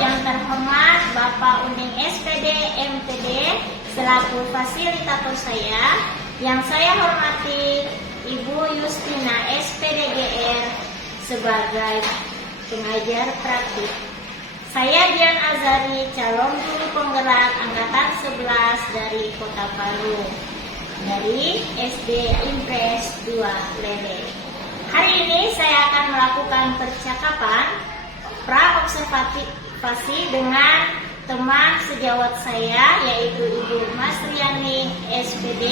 yang terhormat Bapak Uning SPD MTD selaku fasilitator saya, yang saya hormati Ibu Yustina SPD GR sebagai pengajar praktik. Saya Dian Azari, calon guru penggerak angkatan 11 dari Kota Palu, dari SD Impres 2 Lele. Hari ini saya akan melakukan percakapan pra-observasi dengan teman sejawat saya, yaitu Ibu Mas Riani SPD.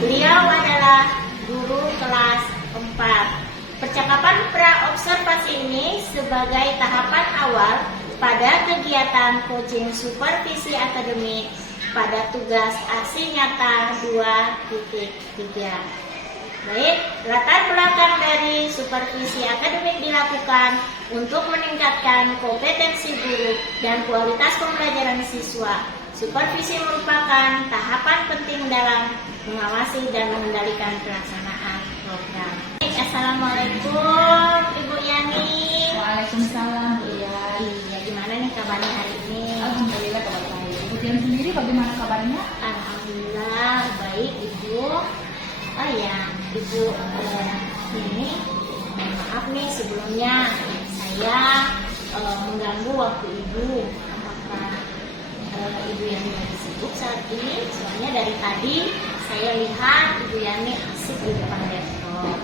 Beliau adalah guru kelas 4. Percakapan pra-observasi ini sebagai tahapan awal pada kegiatan coaching supervisi akademik pada tugas aksi nyata 2.3. Baik, latar belakang dari supervisi akademik dilakukan untuk meningkatkan kompetensi guru dan kualitas pembelajaran siswa. Supervisi merupakan tahapan penting dalam mengawasi dan mengendalikan pelaksanaan program. Assalamualaikum Ibu Yani. Waalaikumsalam, Bu Dian. Iya, gimana nih kabarnya hari ini? Alhamdulillah kabar baik. Bu Dian sendiri bagaimana kabarnya? Alhamdulillah baik Ibu. Oh ya, Ibu, ini maaf nih sebelumnya saya mengganggu waktu Ibu. Apakah Ibu Yani lagi sibuk saat ini? Soalnya dari tadi saya lihat Ibu Yani asik di depan laptop.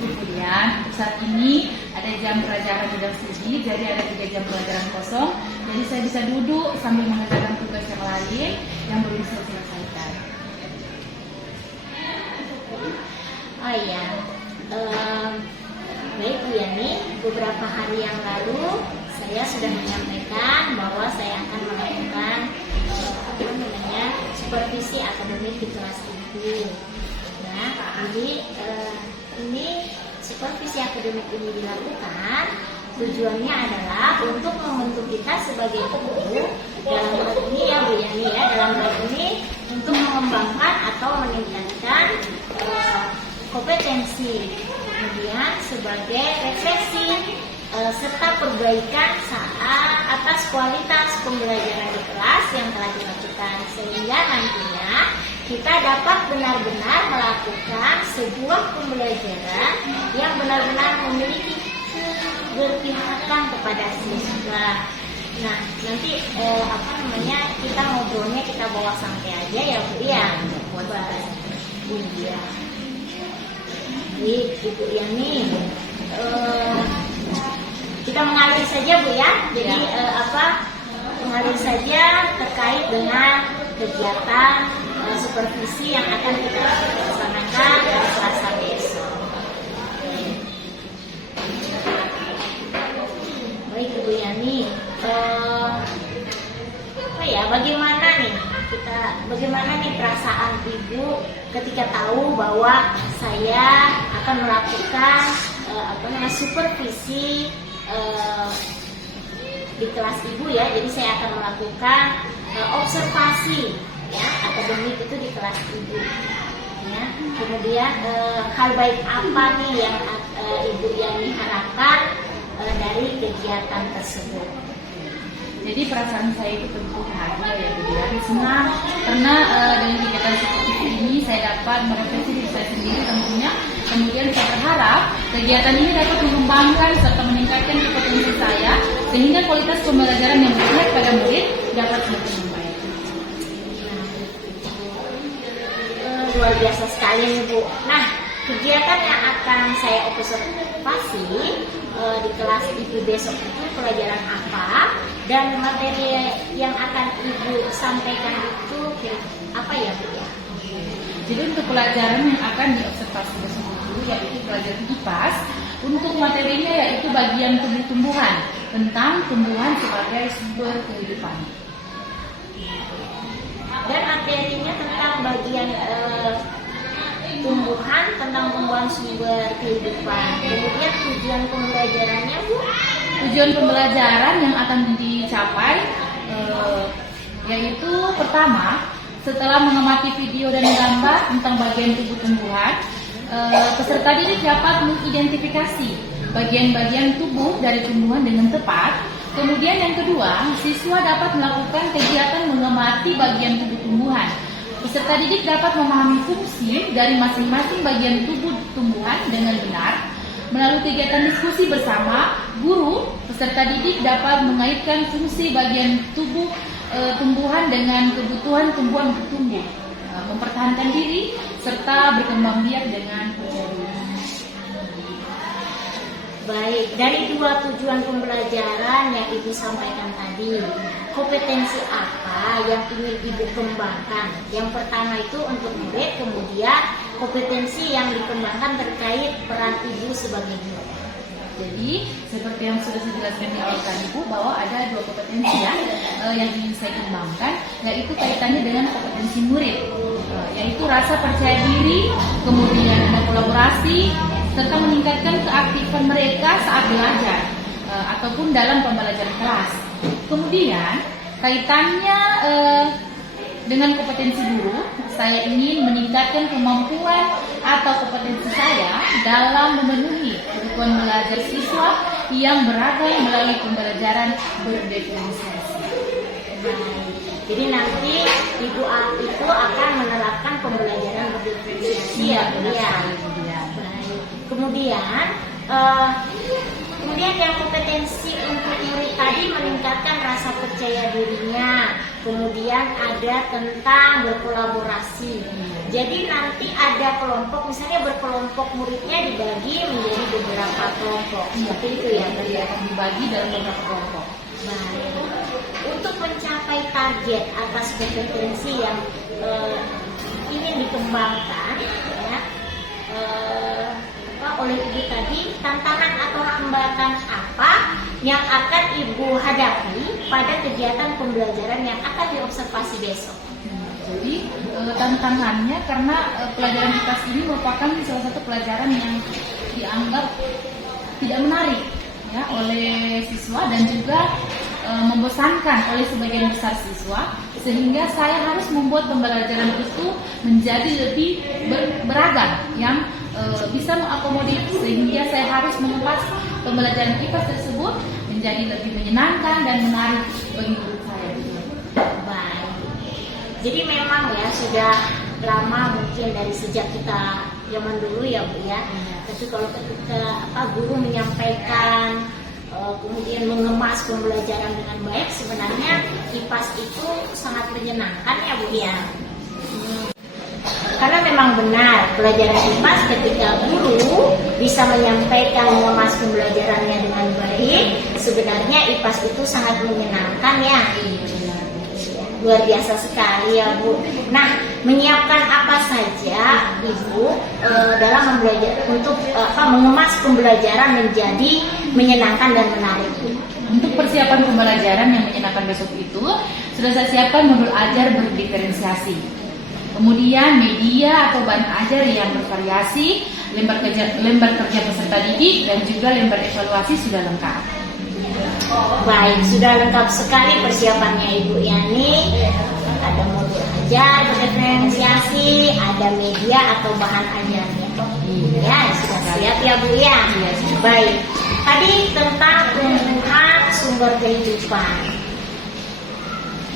Bu Dian, saat ini ada jam pelajaran bidang studi, jadi ada 3 jam pelajaran kosong. Jadi saya bisa duduk sambil mengerjakan tugas yang lain yang belum saya selesaikan. Oh iya, baik Bu Yani, beberapa hari yang lalu saya sudah menyampaikan bahwa saya akan melakukan supervisi akademik di kelas Ibu. Nah, jadi ini supervisi akademik ini dilakukan tujuannya adalah untuk membentuk kita sebagai guru dalam hal ini ya Bu Yani ya, dalam hal ini untuk mengembangkan atau meningkatkan kompetensi, kemudian sebagai refleksi serta perbaikan saat atas kualitas pembelajaran di kelas yang telah dilakukan, sehingga nantinya kita dapat benar-benar melakukan sebuah pembelajaran yang benar-benar memiliki keberpihakan kepada siswa. Nah, nanti kita ngobrolnya kita bawa santai aja ya Bu ya. Iya. Baik, Ibu Yani, kita mengalir saja Bu ya. Jadi mengalir saja terkait dengan kegiatan supervisi yang akan kita laksanakan pada Selasa besok. Baik Ibu Yani, bagaimana nih perasaan Ibu ketika tahu bahwa saya akan melakukan supervisi di kelas Ibu ya. Jadi saya akan melakukan observasi ya akademik itu di kelas Ibu ya. Kemudian hal baik apa nih yang Ibu Yani harapkan dari kegiatan tersebut? Jadi perasaan saya itu tentu bahagia ya Bu Dian, senang karena dengan kegiatan seperti ini saya dapat merefleksi diri saya sendiri tentunya. Kemudian saya berharap kegiatan ini dapat mengembangkan serta meningkatkan kompetensi saya sehingga kualitas pembelajaran yang berpihak pada murid dapat semakin membaik. Luar biasa sekali nih Bu. Nah, kegiatan yang akan saya observasi di kelas Ibu besok itu pelajaran apa, dan materi yang akan Ibu sampaikan itu apa ya Bu ya? Jadi untuk pelajaran yang akan diobservasi besok itu yaitu pelajaran IPAS. Untuk materinya yaitu bagian tumbuh-tumbuhan, tentang tumbuhan sebagai sumber kehidupan. Dan materinya tentang bagian tumbuhan, tentang tumbuhan sumber kehidupan. Kemudian tujuan pembelajarannya Bu? Tujuan pembelajaran yang akan dicapai yaitu pertama, setelah mengamati video dan gambar tentang bagian tubuh tumbuhan, peserta didik dapat mengidentifikasi bagian-bagian tubuh dari tumbuhan dengan tepat Kemudian yang kedua, siswa dapat melakukan kegiatan mengamati bagian tubuh tumbuhan. Peserta didik dapat memahami fungsi dari masing-masing bagian tubuh tumbuhan dengan benar. Melalui kegiatan diskusi bersama, guru, peserta didik dapat mengaitkan fungsi bagian tubuh tumbuhan dengan kebutuhan tumbuhan bertumbuh, mempertahankan diri, serta berkembang biak dengan percaya diri. Baik, dari dua tujuan pembelajaran yang Ibu sampaikan tadi, kompetensi apa yang ingin Ibu kembangkan? Yang pertama itu untuk murid, kemudian kompetensi yang dikembangkan terkait peran Ibu sebagai guru. Jadi seperti yang sudah saya jelaskan di awal tadi Bu, bahwa ada dua kompetensi ya yang ingin saya kembangkan, yaitu kaitannya dengan kompetensi murid, yaitu rasa percaya diri, kemudian ada kolaborasi, serta meningkatkan keaktifan mereka saat belajar ataupun dalam pembelajaran kelas. Kemudian kaitannya dengan kompetensi guru, saya ingin meningkatkan kemampuan atau kompetensi saya dalam memenuhi kebutuhan belajar siswa yang beragam melalui pembelajaran berdiferensiasi. Jadi nanti Ibu itu akan menerapkan pembelajaran berdiferensiasi ya, Bu ya. Kemudian yang kompetensi untuk murid tadi meningkatkan rasa percaya dirinya. Kemudian ada tentang berkolaborasi. Jadi nanti ada kelompok, misalnya berkelompok muridnya dibagi menjadi beberapa kelompok. Seperti itu ya, akan dibagi dalam beberapa kelompok. Baik. Untuk mencapai target atas kompetensi yang ingin dikembangkan, ya, oleh Ibu tadi, tantangan atau hambatan apa yang akan Ibu hadapi pada kegiatan pembelajaran yang akan diobservasi besok? Jadi tantangannya karena pelajaran IPAS ini merupakan salah satu pelajaran yang dianggap tidak menarik ya oleh siswa dan juga membosankan oleh sebagian besar siswa, sehingga saya harus membuat pembelajaran itu menjadi lebih beragam yang bisa mengakomodir, sehingga saya harus mengemas pembelajaran IPAS tersebut menjadi lebih menyenangkan dan menarik bagi guru saya. Baik. Jadi memang ya sudah lama mungkin dari sejak kita zaman dulu ya Bu ya. Tapi kalau ketika guru menyampaikan kemudian mengemas pembelajaran dengan baik, sebenarnya IPAS itu sangat menyenangkan ya Bu ya. Karena memang benar pelajaran IPAS ketika guru bisa menyampaikan mengemas pembelajarannya dengan baik, sebenarnya IPAS itu sangat menyenangkan ya. Luar biasa sekali ya Bu. Nah, menyiapkan apa saja Ibu dalam belajar untuk mengemas pembelajaran menjadi menyenangkan dan menarik? Untuk persiapan pembelajaran yang menyenangkan besok itu sudah saya siapkan modul ajar berdiferensiasi. Kemudian media atau bahan ajar yang bervariasi, lembar kerja peserta didik dan juga lembar evaluasi sudah lengkap. Baik, sudah lengkap sekali persiapannya Ibu Yani. Ada modul ajar berdiferensiasi, ada media atau bahan ajarnya. Ya, sudah siap ya Bu ya. Baik. Tadi tentang tumbuhan sumber kehidupan.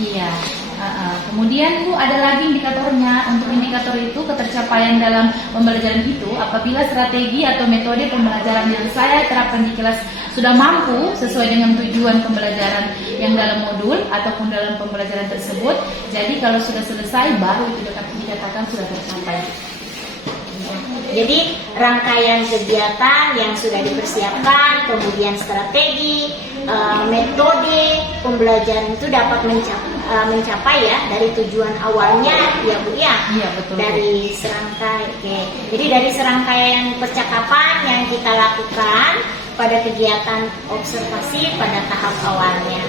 Iya. Kemudian Bu, ada lagi indikatornya. Untuk indikator itu ketercapaian dalam pembelajaran itu apabila strategi atau metode pembelajaran yang saya terapkan di kelas sudah mampu sesuai dengan tujuan pembelajaran yang dalam modul ataupun dalam pembelajaran tersebut. Jadi kalau sudah selesai baru itu dikatakan sudah tercapai. Jadi rangkaian kegiatan yang sudah dipersiapkan, kemudian strategi, metode pembelajaran itu dapat mencapai ya dari tujuan awalnya ya Bu ya. Iya betul. Dari serangkaian, jadi dari serangkaian percakapan yang kita lakukan pada kegiatan observasi pada tahap awalnya.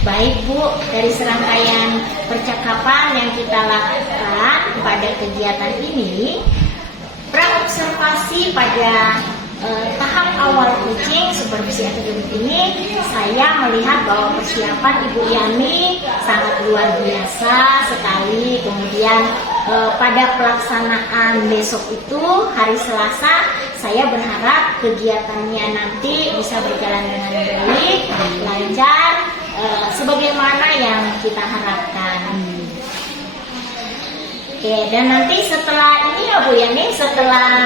Baik Bu, dari serangkaian percakapan yang kita lakukan pada kegiatan ini, praobservasi pada tahap awal coaching supervisi akademik ini, saya melihat bahwa persiapan Ibu Yani sangat luar biasa sekali. Kemudian pada pelaksanaan besok itu hari Selasa, saya berharap kegiatannya nanti bisa berjalan dengan baik, lancar, sebagaimana yang kita harapkan. Oke, dan nanti setelah ini ya Bu Yani, setelah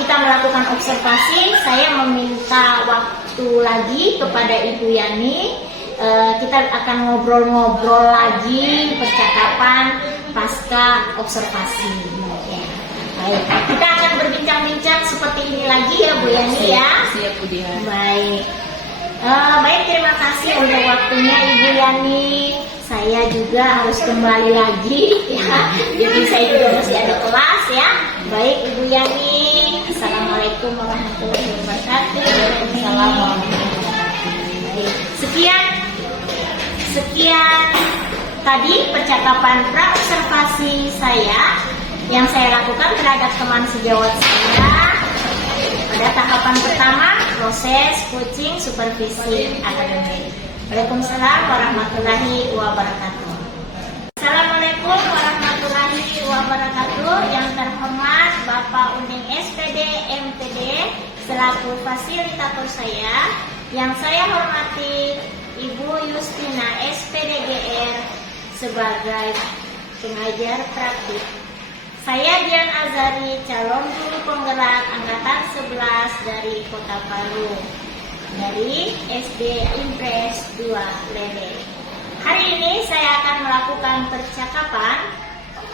kita melakukan observasi, saya meminta waktu lagi kepada Ibu Yani. Kita akan ngobrol-ngobrol lagi percakapan pasca observasi. Ya. Baik, kita akan berbincang-bincang seperti ini lagi ya Bu Yani ya. Siap Bu Dian. Baik. Baik, terima kasih untuk waktunya Ibu Yani. Saya juga harus kembali lagi ya. Jadi saya juga masih ada kelas ya. Baik Ibu Yani. Assalamualaikum warahmatullahi wabarakatuh. Assalamualaikum. Baik. Sekian tadi percakapan pra-observasi saya yang saya lakukan terhadap teman sejawat saya pada tahapan pertama proses coaching supervisi akademik. Waalaikumsalam warahmatullahi wabarakatuh. Assalamualaikum warahmatullahi wabarakatuh. Yang terhormat Bapak Unding SPD MTD selaku fasilitator saya, yang saya hormati Ibu Yustina SPD GR sebagai pengajar praktik. Saya Dian Azari, calon guru penggerak angkatan 11 dari Kota Palu, dari SD Impres 2 Lele. Hari ini saya akan melakukan percakapan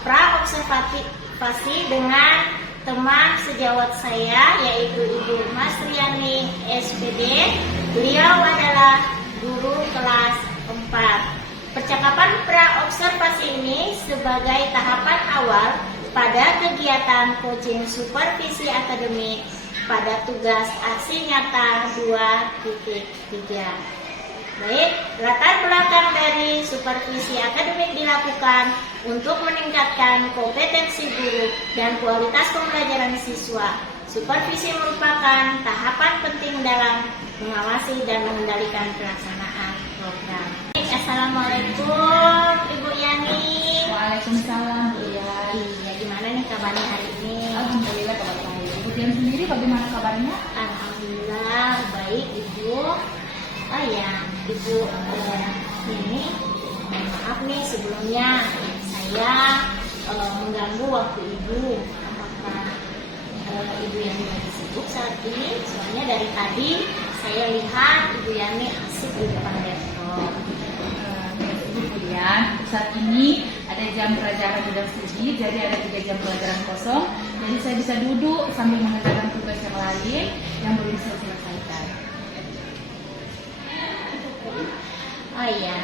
pra-observasi dengan teman sejawat saya, yaitu Ibu Masriani SPD. Beliau adalah guru kelas 4. Percakapan pra-observasi ini sebagai tahapan awal pada kegiatan coaching supervisi akademik pada tugas aksi nyata 2.3. Baik, latar belakang dari supervisi akademik dilakukan untuk meningkatkan kompetensi guru dan kualitas pembelajaran siswa. Supervisi merupakan tahapan penting dalam mengawasi dan mengendalikan pelaksanaan program. Assalamualaikum Ibu Yani. Waalaikumsalam Bu Dian. Iya, gimana nih kabarnya hari ini? Alhamdulillah kabar baik. Bu Dian sendiri bagaimana kabarnya? Alhamdulillah baik Ibu. Oh ya, Ibu ini maaf nih sebelumnya saya mengganggu waktu Ibu. Apakah Ibu Yani lagi sibuk saat ini? Soalnya dari tadi saya lihat Ibu Yani asik di depan laptop. Kemudian saat ini ada jam pelajaran bidang studi, jadi ada 3 jam pelajaran kosong. Jadi saya bisa duduk sambil mengerjakan tugas yang lain yang belum saya selesaikan. Oh iya,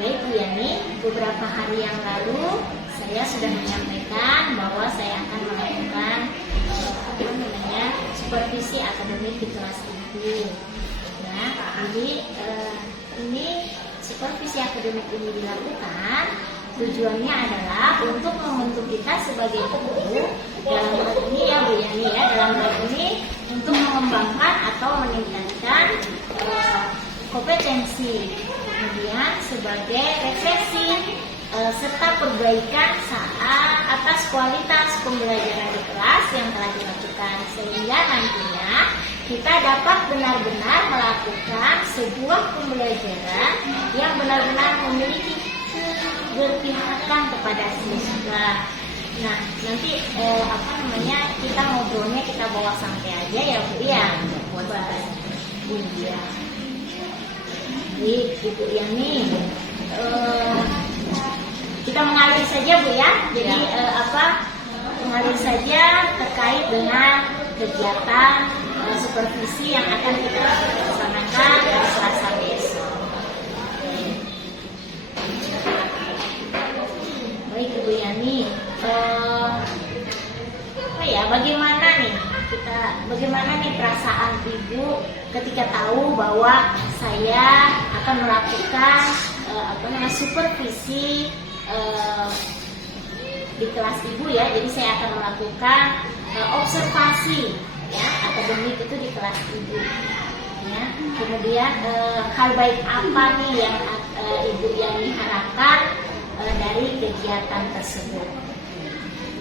baik Bu Yani, beberapa hari yang lalu saya sudah menyampaikan bahwa saya akan melakukan supervisi akademik di kelas Ibu. Ya, jadi ini supervisi akademik ini dilakukan tujuannya adalah untuk membentuk kita sebagai guru dalam hal ini ya Bu Yani ya, dalam hal ini untuk mengembangkan atau meningkatkan kompetensi, kemudian sebagai refleksi serta perbaikan saat atas kualitas pembelajaran di kelas yang telah dilakukan, sehingga nantinya kita dapat benar-benar melakukan sebuah pembelajaran yang benar-benar memiliki keberpihakan kepada siswa. Nah, nanti kita ngobrolnya kita bawa santai aja ya Bu ya. Iya. Baik, Ibu Yani, kita mengalir saja Bu ya. Jadi mengalir saja terkait dengan kegiatan supervisi yang akan kita laksanakan pada Selasa besok. Baik Ibu Yani, bagaimana nih perasaan Ibu ketika tahu bahwa saya akan melakukan supervisi di kelas Ibu ya. Jadi saya akan melakukan observasi ya akademik itu di kelas Ibu ya. Kemudian hal baik apa nih yang Ibu Yani harapkan dari kegiatan tersebut?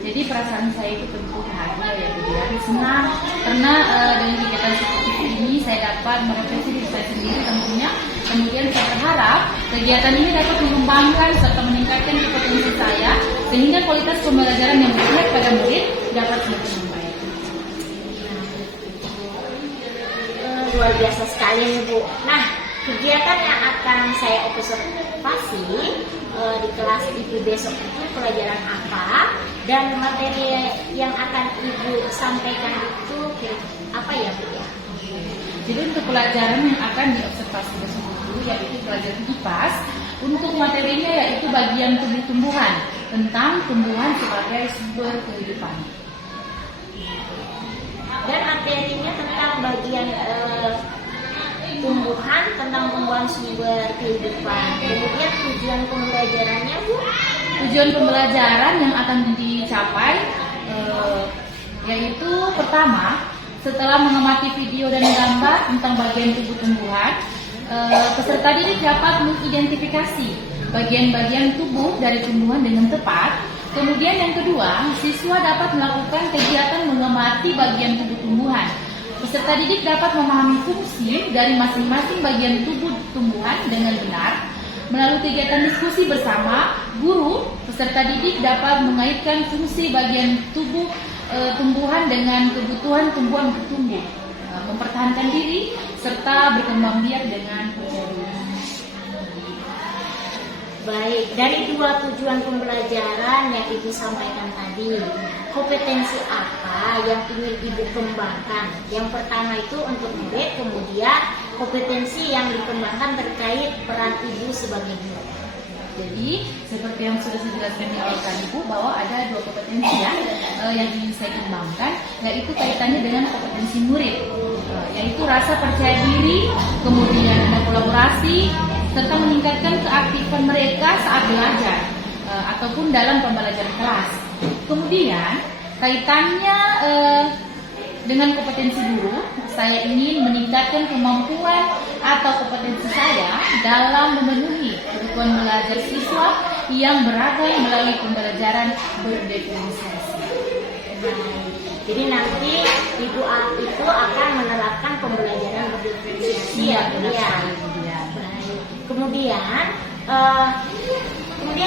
Jadi perasaan saya itu tentu bahagia ya Bu Dian, senang karena dengan kegiatan seperti ini saya dapat merefleksi diri saya sendiri tentunya. Kemudian saya berharap kegiatan ini dapat mengembangkan serta meningkatkan kompetensi saya sehingga kualitas pembelajaran yang berpihak pada murid dapat semakin membaik. Luar biasa sekali nih Bu. Nah, kegiatan yang akan saya observasi di kelas Ibu besok itu pelajaran apa, dan materi yang akan Ibu sampaikan itu apa ya Bu ya? Jadi untuk pelajaran yang akan diobservasi besok itu yaitu pelajaran IPAS. Untuk materinya yaitu bagian tumbuh-tumbuhan tentang tumbuhan sebagai sumber kehidupan. Dan materinya tentang bagian tumbuhan, tentang tumbuhan sumber kehidupan. Kemudian tujuan pembelajarannya Bu? Tujuan pembelajaran yang akan dicapai yaitu pertama, setelah mengamati video dan gambar tentang bagian tubuh tumbuhan, peserta didik dapat mengidentifikasi bagian-bagian tubuh dari tumbuhan dengan tepat. Kemudian yang kedua, siswa dapat melakukan kegiatan mengamati bagian tubuh tumbuhan. Peserta didik dapat memahami fungsi dari masing-masing bagian tubuh tumbuhan dengan benar. Melalui kegiatan diskusi bersama, guru, peserta didik dapat mengaitkan fungsi bagian tubuh tumbuhan dengan kebutuhan tumbuhan bertumbuh, mempertahankan diri, serta berkembang biak dengan percaya diri. Baik, dari dua tujuan pembelajaran yang Ibu sampaikan tadi, kompetensi apa yang ingin Ibu kembangkan? Yang pertama itu untuk murid, kemudian kompetensi yang dikembangkan terkait peran Ibu sebagai guru. Jadi seperti yang sudah saya jelaskan di awal tadi Bu, bahwa ada dua kompetensi ya, yang ingin saya kembangkan, yaitu kaitannya dengan kompetensi murid, yaitu rasa percaya diri, kemudian kolaborasi, serta meningkatkan keaktifan mereka saat belajar ataupun dalam pembelajaran kelas. Kemudian kaitannya dengan kompetensi guru, saya ingin meningkatkan kemampuan atau kompetensi saya dalam memenuhi kebutuhan belajar siswa yang beragam melalui pembelajaran berdiferensiasi. Jadi nanti Ibu itu akan menerapkan pembelajaran berdiferensiasi ya Bu ya. Kemudian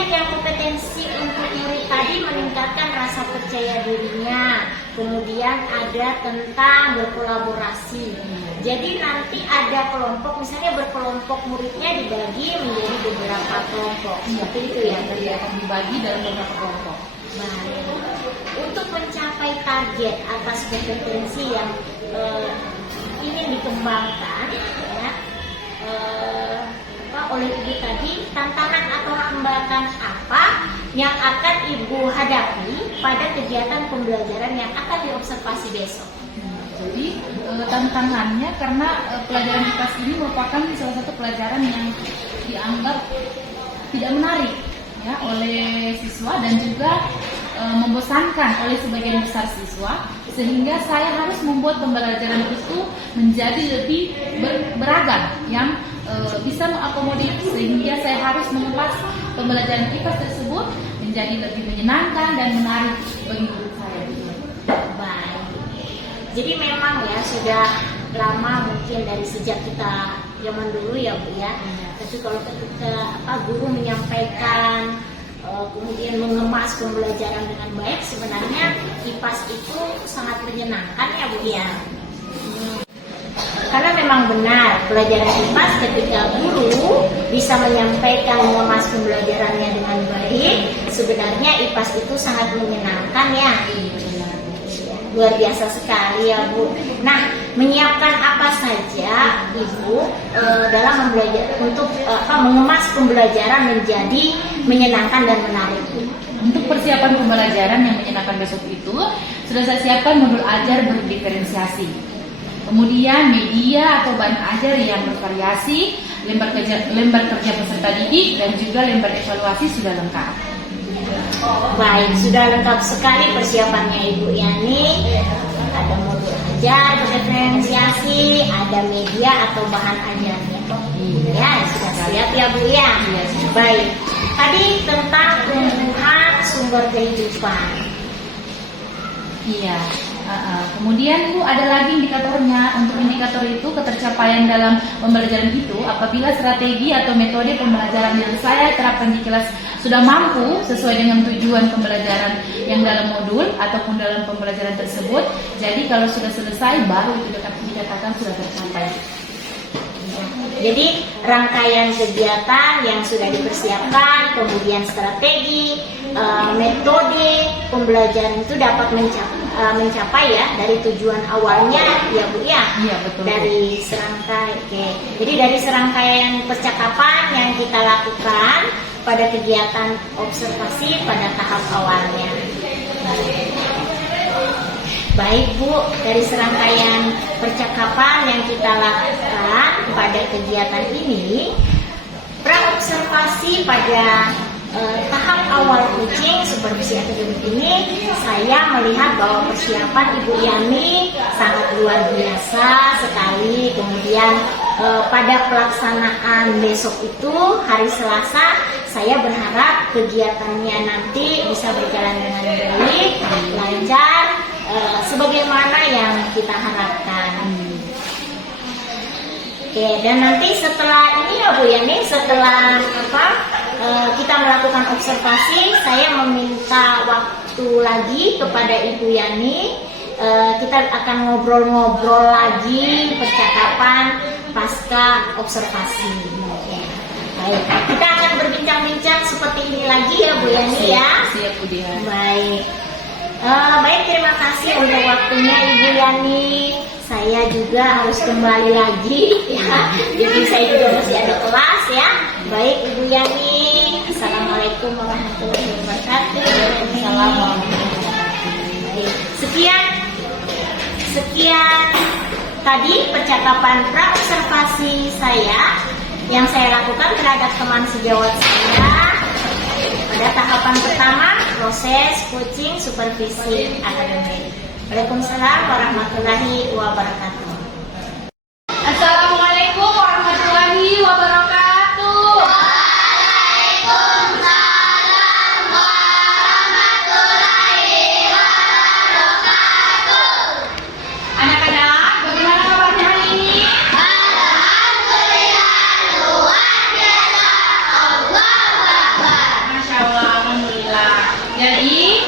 yang kompetensi untuk murid tadi meningkatkan rasa percaya dirinya. Kemudian ada tentang berkolaborasi. Jadi nanti ada kelompok, misalnya berkelompok muridnya dibagi menjadi beberapa kelompok. Seperti itu ya, Jadi akan dibagi dalam beberapa kelompok. Baik. Untuk mencapai target atas kompetensi yang ingin dikembangkan, ya, oleh Ibu tadi, tantangan atau hambatan apa yang akan Ibu hadapi pada kegiatan pembelajaran yang akan diobservasi besok? Jadi tantangannya karena pelajaran IPAS ini merupakan salah satu pelajaran yang dianggap tidak menarik ya oleh siswa dan juga membosankan oleh sebagian besar siswa, sehingga saya harus membuat pembelajaran itu menjadi lebih beragam yang bisa mengakomodir, sehingga saya harus mengemas pembelajaran IPAS tersebut menjadi lebih menyenangkan dan menarik bagi guru saya. Baik. Jadi memang ya sudah lama mungkin dari sejak kita zaman dulu ya Bu ya. Tapi kalau ketika guru menyampaikan kemudian mengemas pembelajaran dengan baik, sebenarnya IPAS itu sangat menyenangkan ya Bu ya. Karena memang benar pelajaran IPAS ketika guru bisa menyampaikan mengemas pembelajarannya dengan baik, sebenarnya IPAS itu sangat menyenangkan ya. Luar biasa sekali ya Bu. Nah, menyiapkan apa saja Ibu dalam belajar untuk mengemas pembelajaran menjadi menyenangkan dan menarik? Untuk persiapan pembelajaran yang menyenangkan besok itu, sudah saya siapkan modul ajar berdiferensiasi. Kemudian media atau bahan ajar yang bervariasi, lembar kerja peserta didik, dan juga lembar evaluasi sudah lengkap. Baik, sudah lengkap sekali persiapannya Ibu Yani. Ada modul ajar berdiferensiasi, ada media atau bahan ajarnya. Ya, sudah siap ya Bu ya. Baik, tadi tentang tumbuhan sumber kehidupan. Iya. Kemudian Bu, ada lagi indikatornya. Untuk indikator itu ketercapaian dalam pembelajaran itu apabila strategi atau metode pembelajaran yang saya terapkan di kelas sudah mampu sesuai dengan tujuan pembelajaran yang dalam modul ataupun dalam pembelajaran tersebut. Jadi kalau sudah selesai baru itu dikatakan sudah tercapai. Jadi rangkaian kegiatan yang sudah dipersiapkan, kemudian strategi, metode pembelajaran itu dapat mencapai ya dari tujuan awalnya ya Bu ya. Iya betul. Dari serangkai, oke. Jadi dari serangkaian percakapan yang kita lakukan pada kegiatan observasi pada tahap awalnya. Baik Bu, dari serangkaian percakapan yang kita lakukan pada kegiatan ini, praobservasi pada tahap awal coaching supervisi akademik ini, saya melihat bahwa persiapan Ibu Yani sangat luar biasa sekali. Kemudian pada pelaksanaan besok itu hari Selasa, saya berharap kegiatannya nanti bisa berjalan dengan baik, lancar, sebagaimana yang kita harapkan. Oke, dan nanti setelah ini ya Bu Yani, setelah kita melakukan observasi, saya meminta waktu lagi kepada Ibu Yani. Kita akan ngobrol-ngobrol lagi percakapan pasca observasi. Oke. Baik, kita akan berbincang-bincang seperti ini lagi ya Bu Yani ya. Siap Bu Dian. Baik. Baik, terima kasih untuk waktunya Ibu Yani. Saya juga harus kembali lagi ya. Jadi saya juga masih ada kelas ya. Baik Ibu Yani. Assalamualaikum warahmatullahi wabarakatuh. Baik. Sekian tadi percakapan praobservasi saya yang saya lakukan terhadap teman sejawat saya pada tahapan pertama proses coaching supervisi akademik. Waalaikumsalam warahmatullahi wabarakatuh. Assalamualaikum warahmatullahi wabarakatuh. Waalaikumsalam warahmatullahi wabarakatuh. Anak-anak, bagaimana kabarnya hari ini? Alhamdulillah luar biasa. Allahu Akbar. Masya Allah, alhamdulillah. Jadi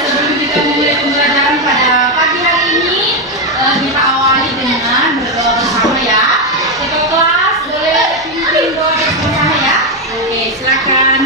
sebelum kita mulai pembelajaran pada pagi hari ini, kita awali dengan berdoa bersama ya. Ketua kelas boleh pimpin doa bersama ya. Oke, silakan.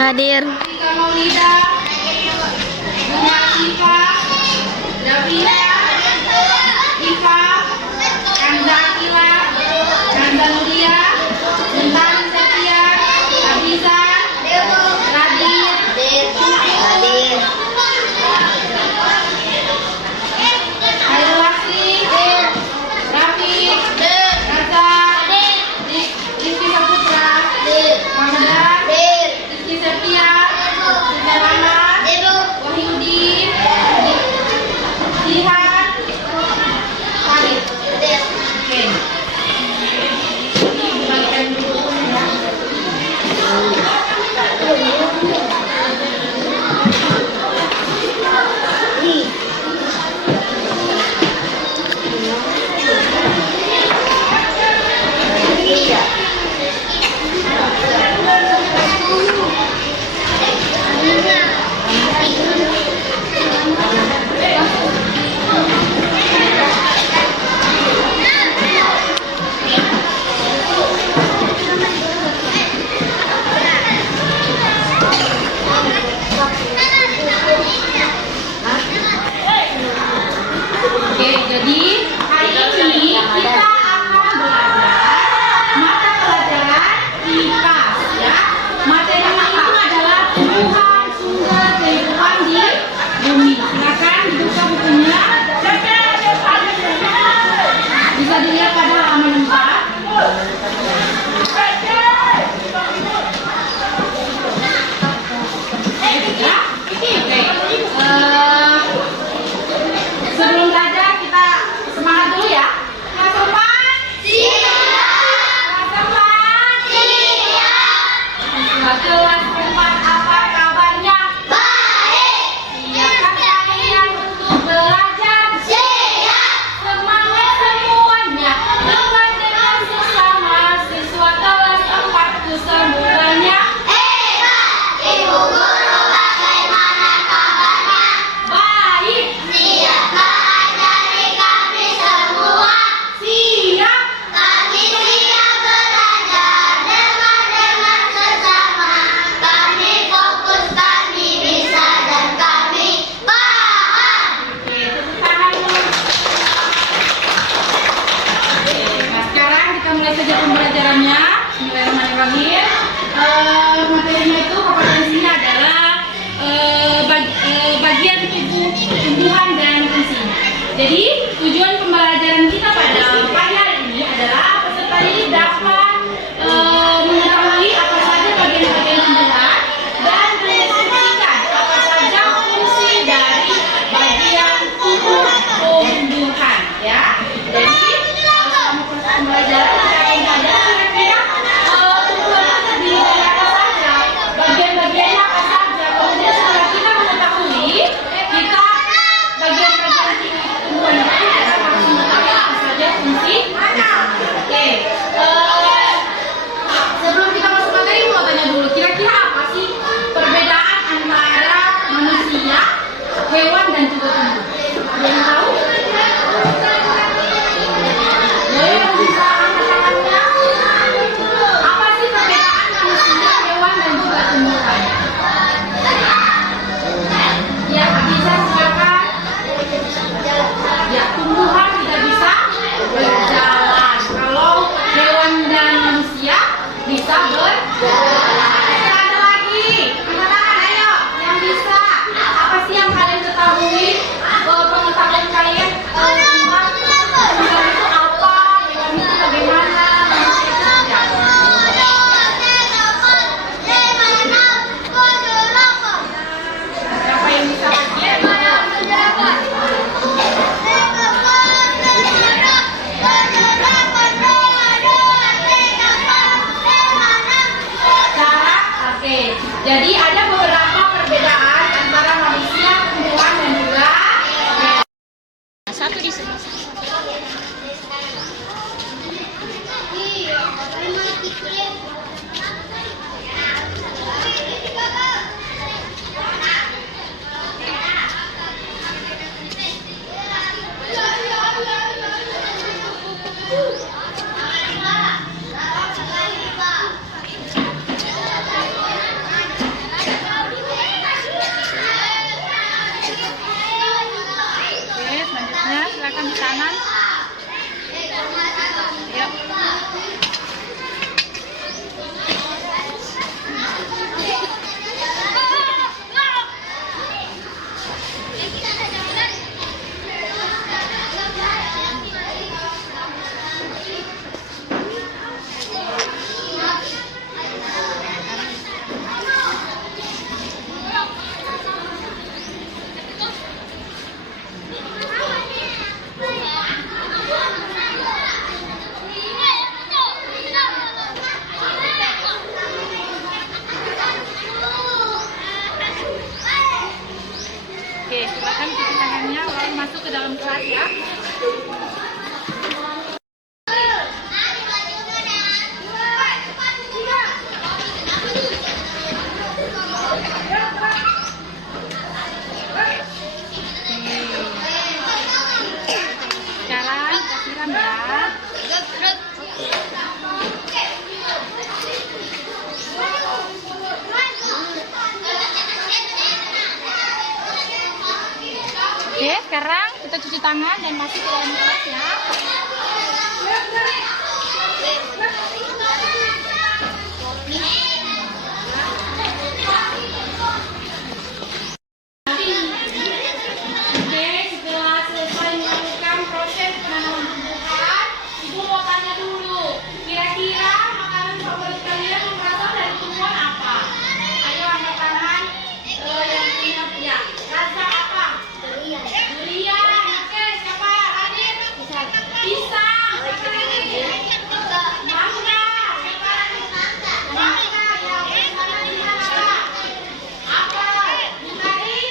Hadir. Rika Maulida, Bunga Siva, Davina, Iva, Kanza Akila, Kanza Nuria, Intan Setia, Abiza, Radit, Hairul Asri, Rafi, Raza, Oke, jadi hari ini kita akan belajar mata pelajaran IPA ya. Materinya itu adalah tumbuhan sumber kehidupan di bumi. Silakan dibuka bukunya. Bisa dilihat pada halaman 4. Ya, oke. Sebelum belajar kita semangat dulu ya. Kelas 4. Kelas 4. Kelas 4 apa kabarnya? Siapkah kalian untuk belajar? Semangat semuanya. Dengar dengan sesama siswa kelas 4 semuanya. Baik. Nah, sekarang kita mulai saja pembelajarannya. Bismillahirrahmanirrahim. Materinya itu kompetensinya adalah bagian tubuh tumbuhan dan fungsinya. Jadi tujuan pembelajaran kita pada pagi hari ini adalah peserta didik dapat mengetahui apa saja bagian-bagian tumbuhan dan mendeskripsikan apa saja fungsi dari bagian tubuh tumbuhan ya. Jadi selama proses pembelajaran kita akan belajar kira-kira tumbuhan itu terdiri dari apa saja, bagian-bagiannya apa saja. Kemudian setelah kita mengetahui kita bagian-bagian tumbuhan itu kita harus mengetahui apa saja fungsi. Oke, sebelum kita masuk materi mau tanya dulu, kira-kira apa sih perbedaan antara manusia, hewan dan juga tumbuh? Ada yang tahu? Yang bisa angkat tangannya? Apa sih perbedaan manusia, hewan dan juga tumbuhan? Ya, bisa silakan. Ya, tumbuhan tidak bisa berjalan. Kalau hewan dan manusia bisa berjalan. Ada lagi. Angkat tangan, ayo. Yang bisa. Apa sih yang kalian ketahui? Pengetahuan kalian tentang tumbuhan itu apa? Hewan itu bagaimana? Manusia itu seperti apa? Siapa yang bisa bagian? Cara, oke. Jadi ada beberapa perbedaan antara manusia, tumbuhan dan juga hewan. Satu di sebelah. Oke, selanjutnya silakan di kanan. Yuk. kita cuci tangan dan masuk ke dalam kelas ya. Oke, setelah selesai melakukan proses penanaman tumbuhan, Ibu mau tanya dulu, kira-kira makanan favorit kalian yang berasal dari tumbuhan apa? Ayo angkat tangan. Yang punya ya. Rasa apa? Durian. Oke, siapa? Radit? Pisang. Siapa lagi? Mangga. Siapa lagi? Mangga. Yang bersama dengan apa? Apel. Butari.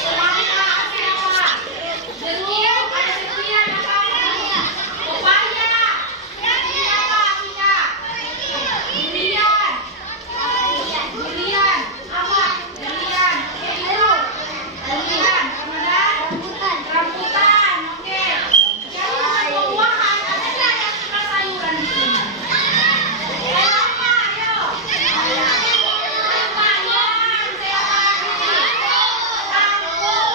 Semangka. Siapa? Jeruk. Ada sekian apa? Pepaya. Siapa? Kita. Durian. Durian. Apa? Durian. Durian. Kemudian rambutan. Oke. Jadi buah-buahan. Ada nggak yang suka sayuran di sini? Ayo apa? Ayo. Bayam. Siapa lagi? Kangkung.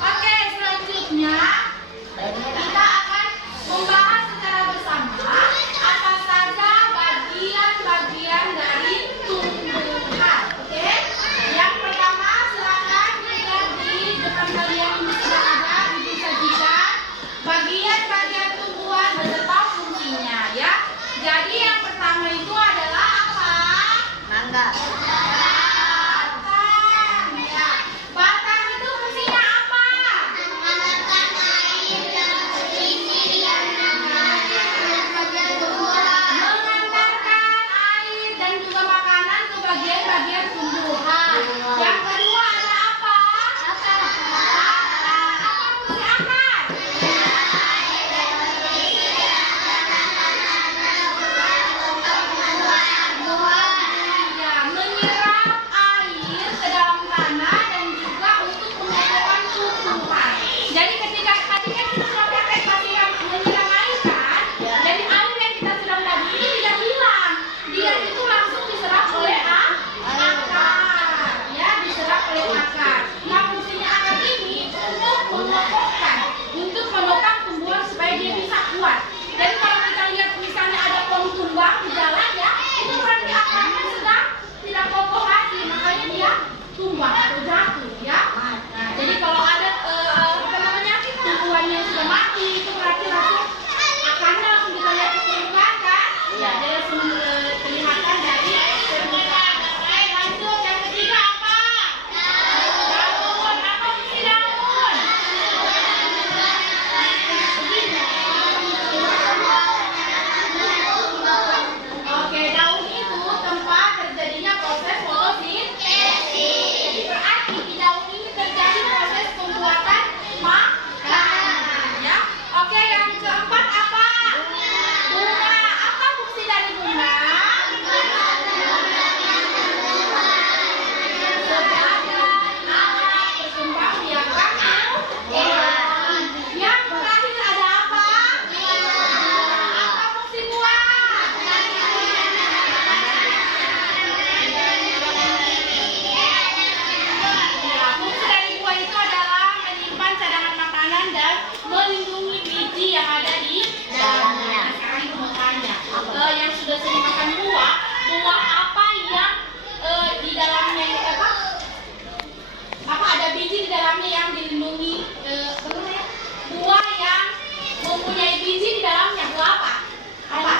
Oke, selanjutnya kita akan membahas secara bersama apa saja bagian-bagian dari tumbuhan. Oke, yang pertama silakan lihat di depan kalian ini sudah ada Ibu sajikan bagian-bagian tumbuhan beserta fungsinya ya. Jadi yang pertama itu adalah apa? Mangga. Batang. Ya. Batang itu fungsinya apa? Mengantarkan air dan nutrisi yang bagian tumbuhan. Mengantarkan air dan juga makanan ke bagian-bagian tumbuhan. Yang kedua ada apa? Akar. Apa fungsi akar? Ya, menyerap air ke dalam tanah dan juga untuk pemotongan tumbuhan. Jadi ketika tadi kan kita sudah praktek menyiram air kan? Jadi air yang kita siram tadi ini tidak hilang. Dia itu langsung diserap oleh akar. Ya, diserap oleh akar. Nah, fungsinya akar ini untuk mengokohkan, untuk menopang tumbuhan supaya dia bisa kuat. Jadi kalau kita lihat misalnya ada pohon tumbang di jalan ya, itu berarti akarnya sedang tidak kokoh lagi, makanya dia tumbang atau jatuh ya. Nah, jadi kalau ada apa namanya tumbuhannya sudah mati, itu berarti langsung akarnya langsung kita lihat keturunan kan? Ya, dia langsung kelihatan dari permukaan. Lanjut yang ketiga apa? Daun. Apa fungsi daun? Oke, daun itu tempat terjadinya proses fotosintesis. Jadi berarti di daun ini terjadi proses pembuatan makanan, ya. Oke, yang keempat apa? Bunga. Apa fungsi dari bunga? Sebagai alat berkembang biakan tumbuhan. Yang terakhir ada apa? Apa fungsi buah? Ya, fungsi dari buah itu adalah menyimpan cadangan makanan dan melindungi biji yang ada di dalamnya. Nah, sekarang ibu mau tanya, yang sudah sering makan buah, buah apa yang di dalamnya ini apa? Apa ada biji di dalamnya yang dilindungi? Bagaimana? Buah yang mempunyai biji di dalamnya, buah apa? Apa?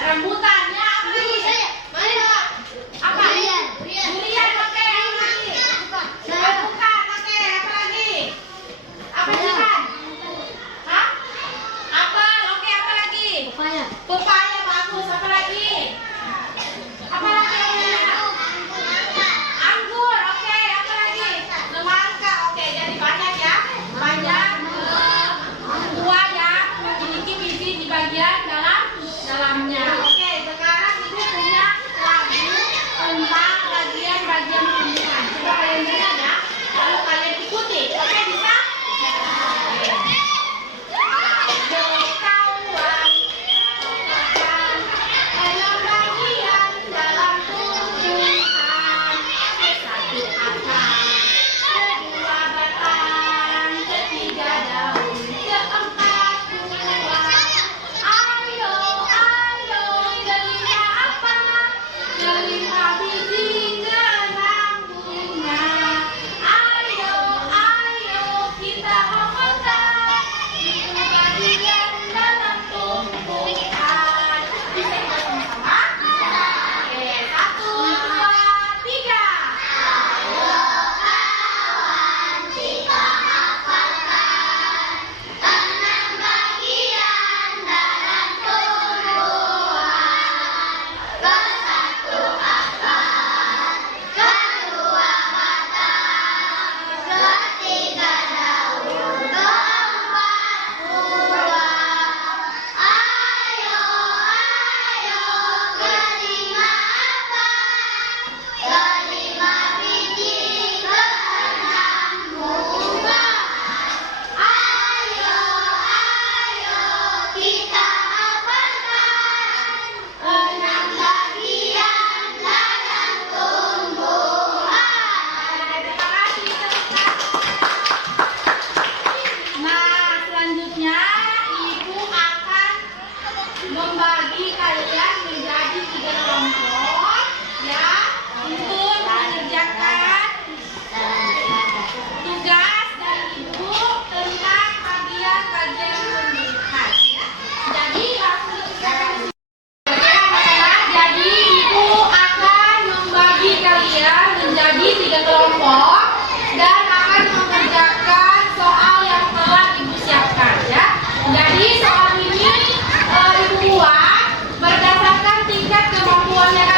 Rambutan. Ya, apa lagi? Apa? Durian. Oke, apa lagi? Bukan. Oke, apa lagi? Apa sih kan? Hah? Apel. Oke, apa lagi? Pepaya bagus. Apa lagi? Apa lagi? Anggur. Oke, apa lagi? Semangka. Oke, jadi banyak ya. Banyak buah yang membagi kalian menjadi 3 kelompok ya untuk mengerjakan tugas dari ibu tentang bagian pemilihan ya. Jadi langsung kita jadi ibu akan membagi kalian menjadi 3 kelompok dan akan mengerjakan soal yang telah ibu siapkan ya. Jadi soal ini ibu buat berdasarkan tingkat kemampuannya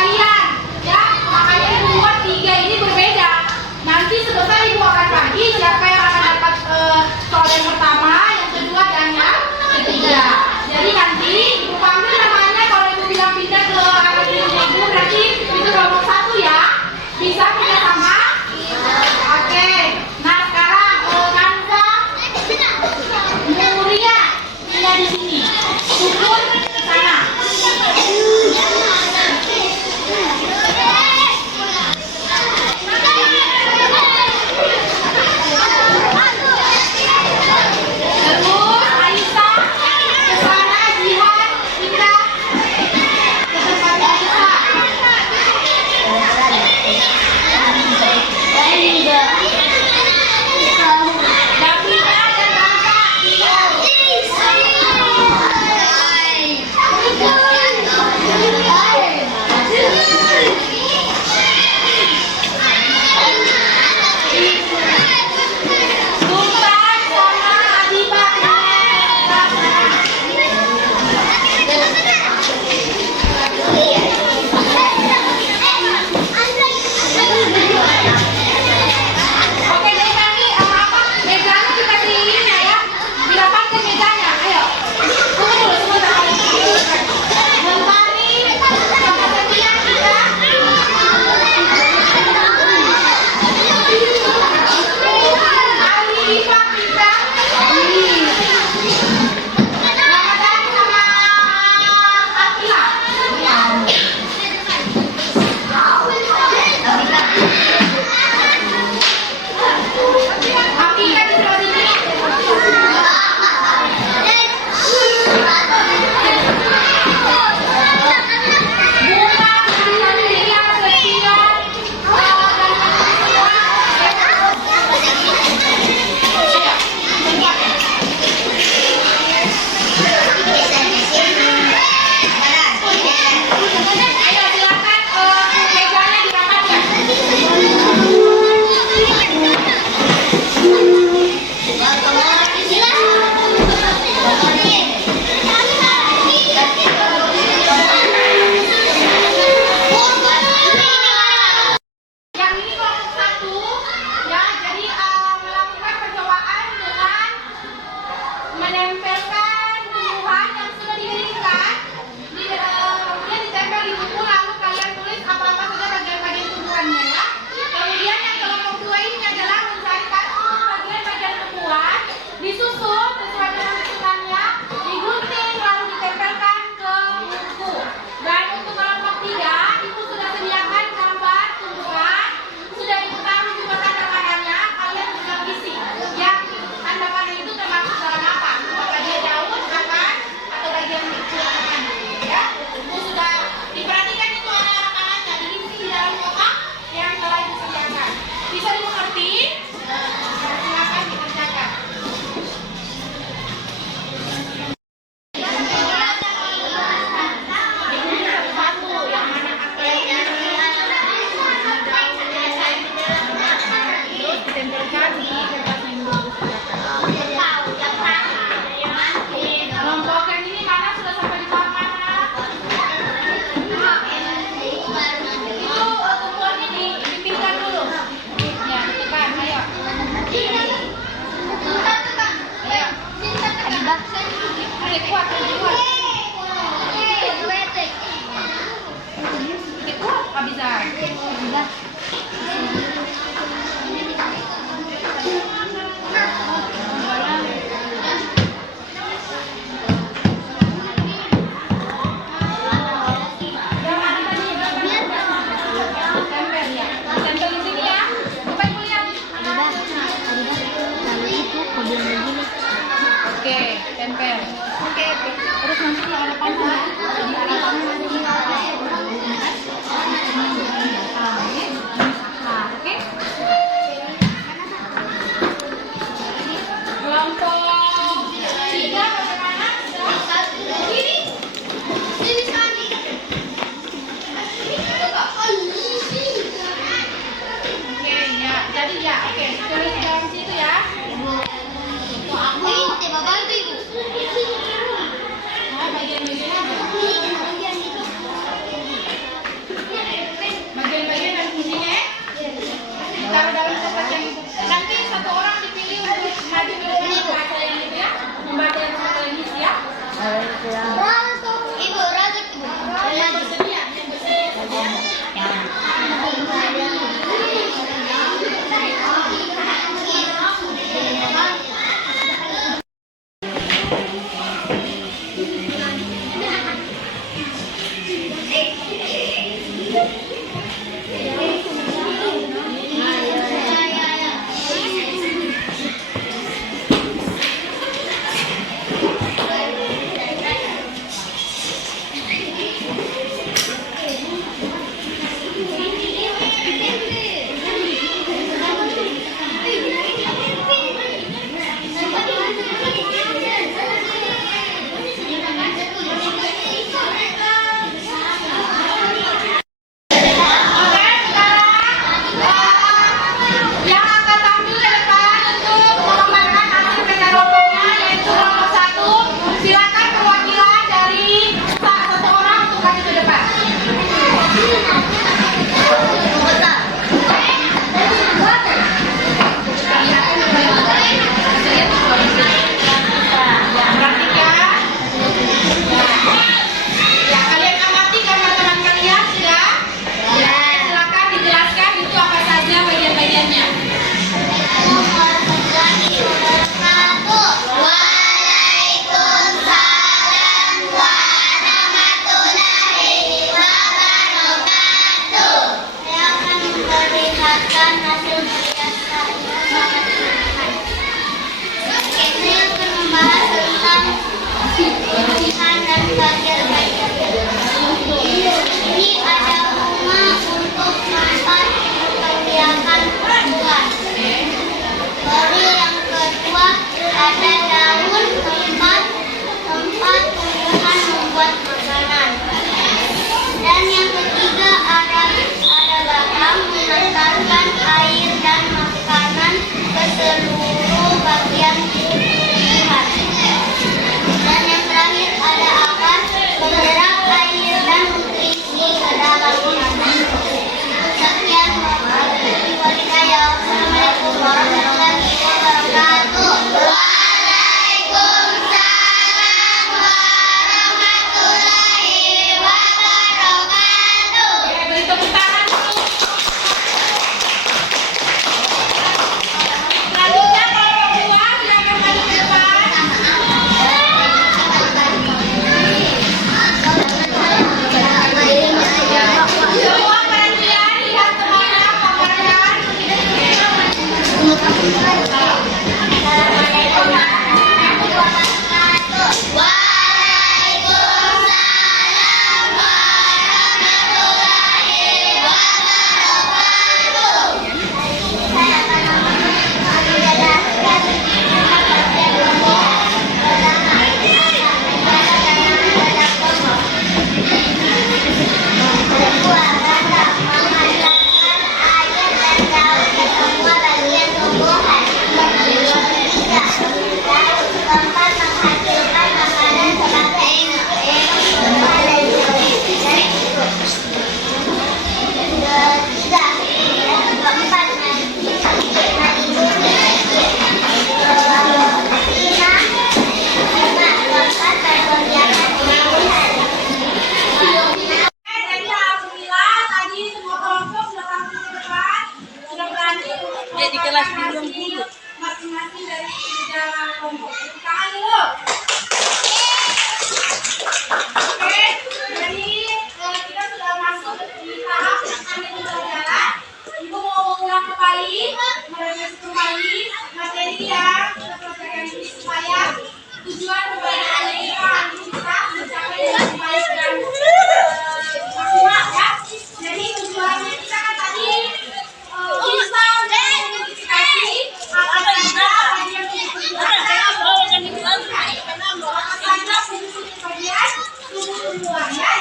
semua ya.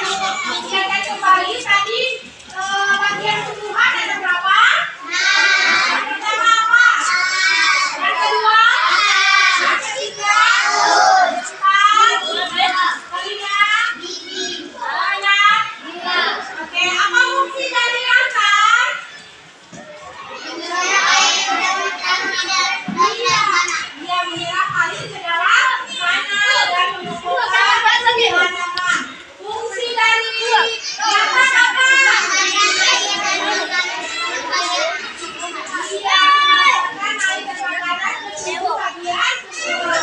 Ingatkan kembali tadi bagian tumbuhan ada berapa? Yang pertama apa? Yang kedua? Yang ketiga? Yang keempat? Kelima? Banyak? Oke, apa fungsi dari akar? Dia menyerap air ke dalam tanah dan menumbuhkan tanaman. Fungsi dari akar apa? Dia mengeluarkan air ke tanah menuju bagian tumbuhan.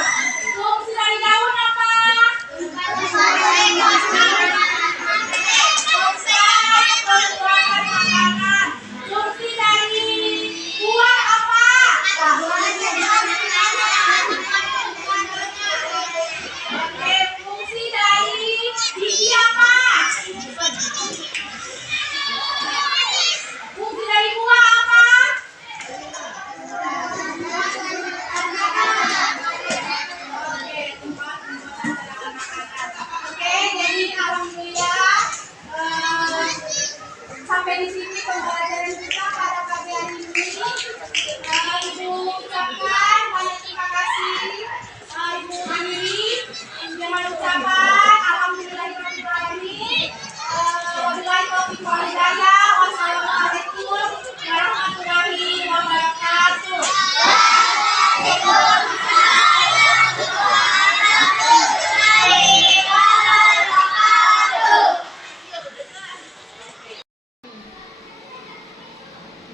Fungsi dari daun apa? Mengeluarkan makanan. Fungsi dari buah apa? Oke, fungsi dari biji apa? Fungsi dari buah apa? Oke, jadi alhamdulillah sampai di sini pembelajaran kita pada pagi hari ini. Ibu ucapkan banyak terima kasih Ibu Mandiri dengan ucapan alhamdulillahirabbil alamin. Wabillahi taufiq wal hidayah. Wassalamualaikum warahmatullahi wabarakatuh.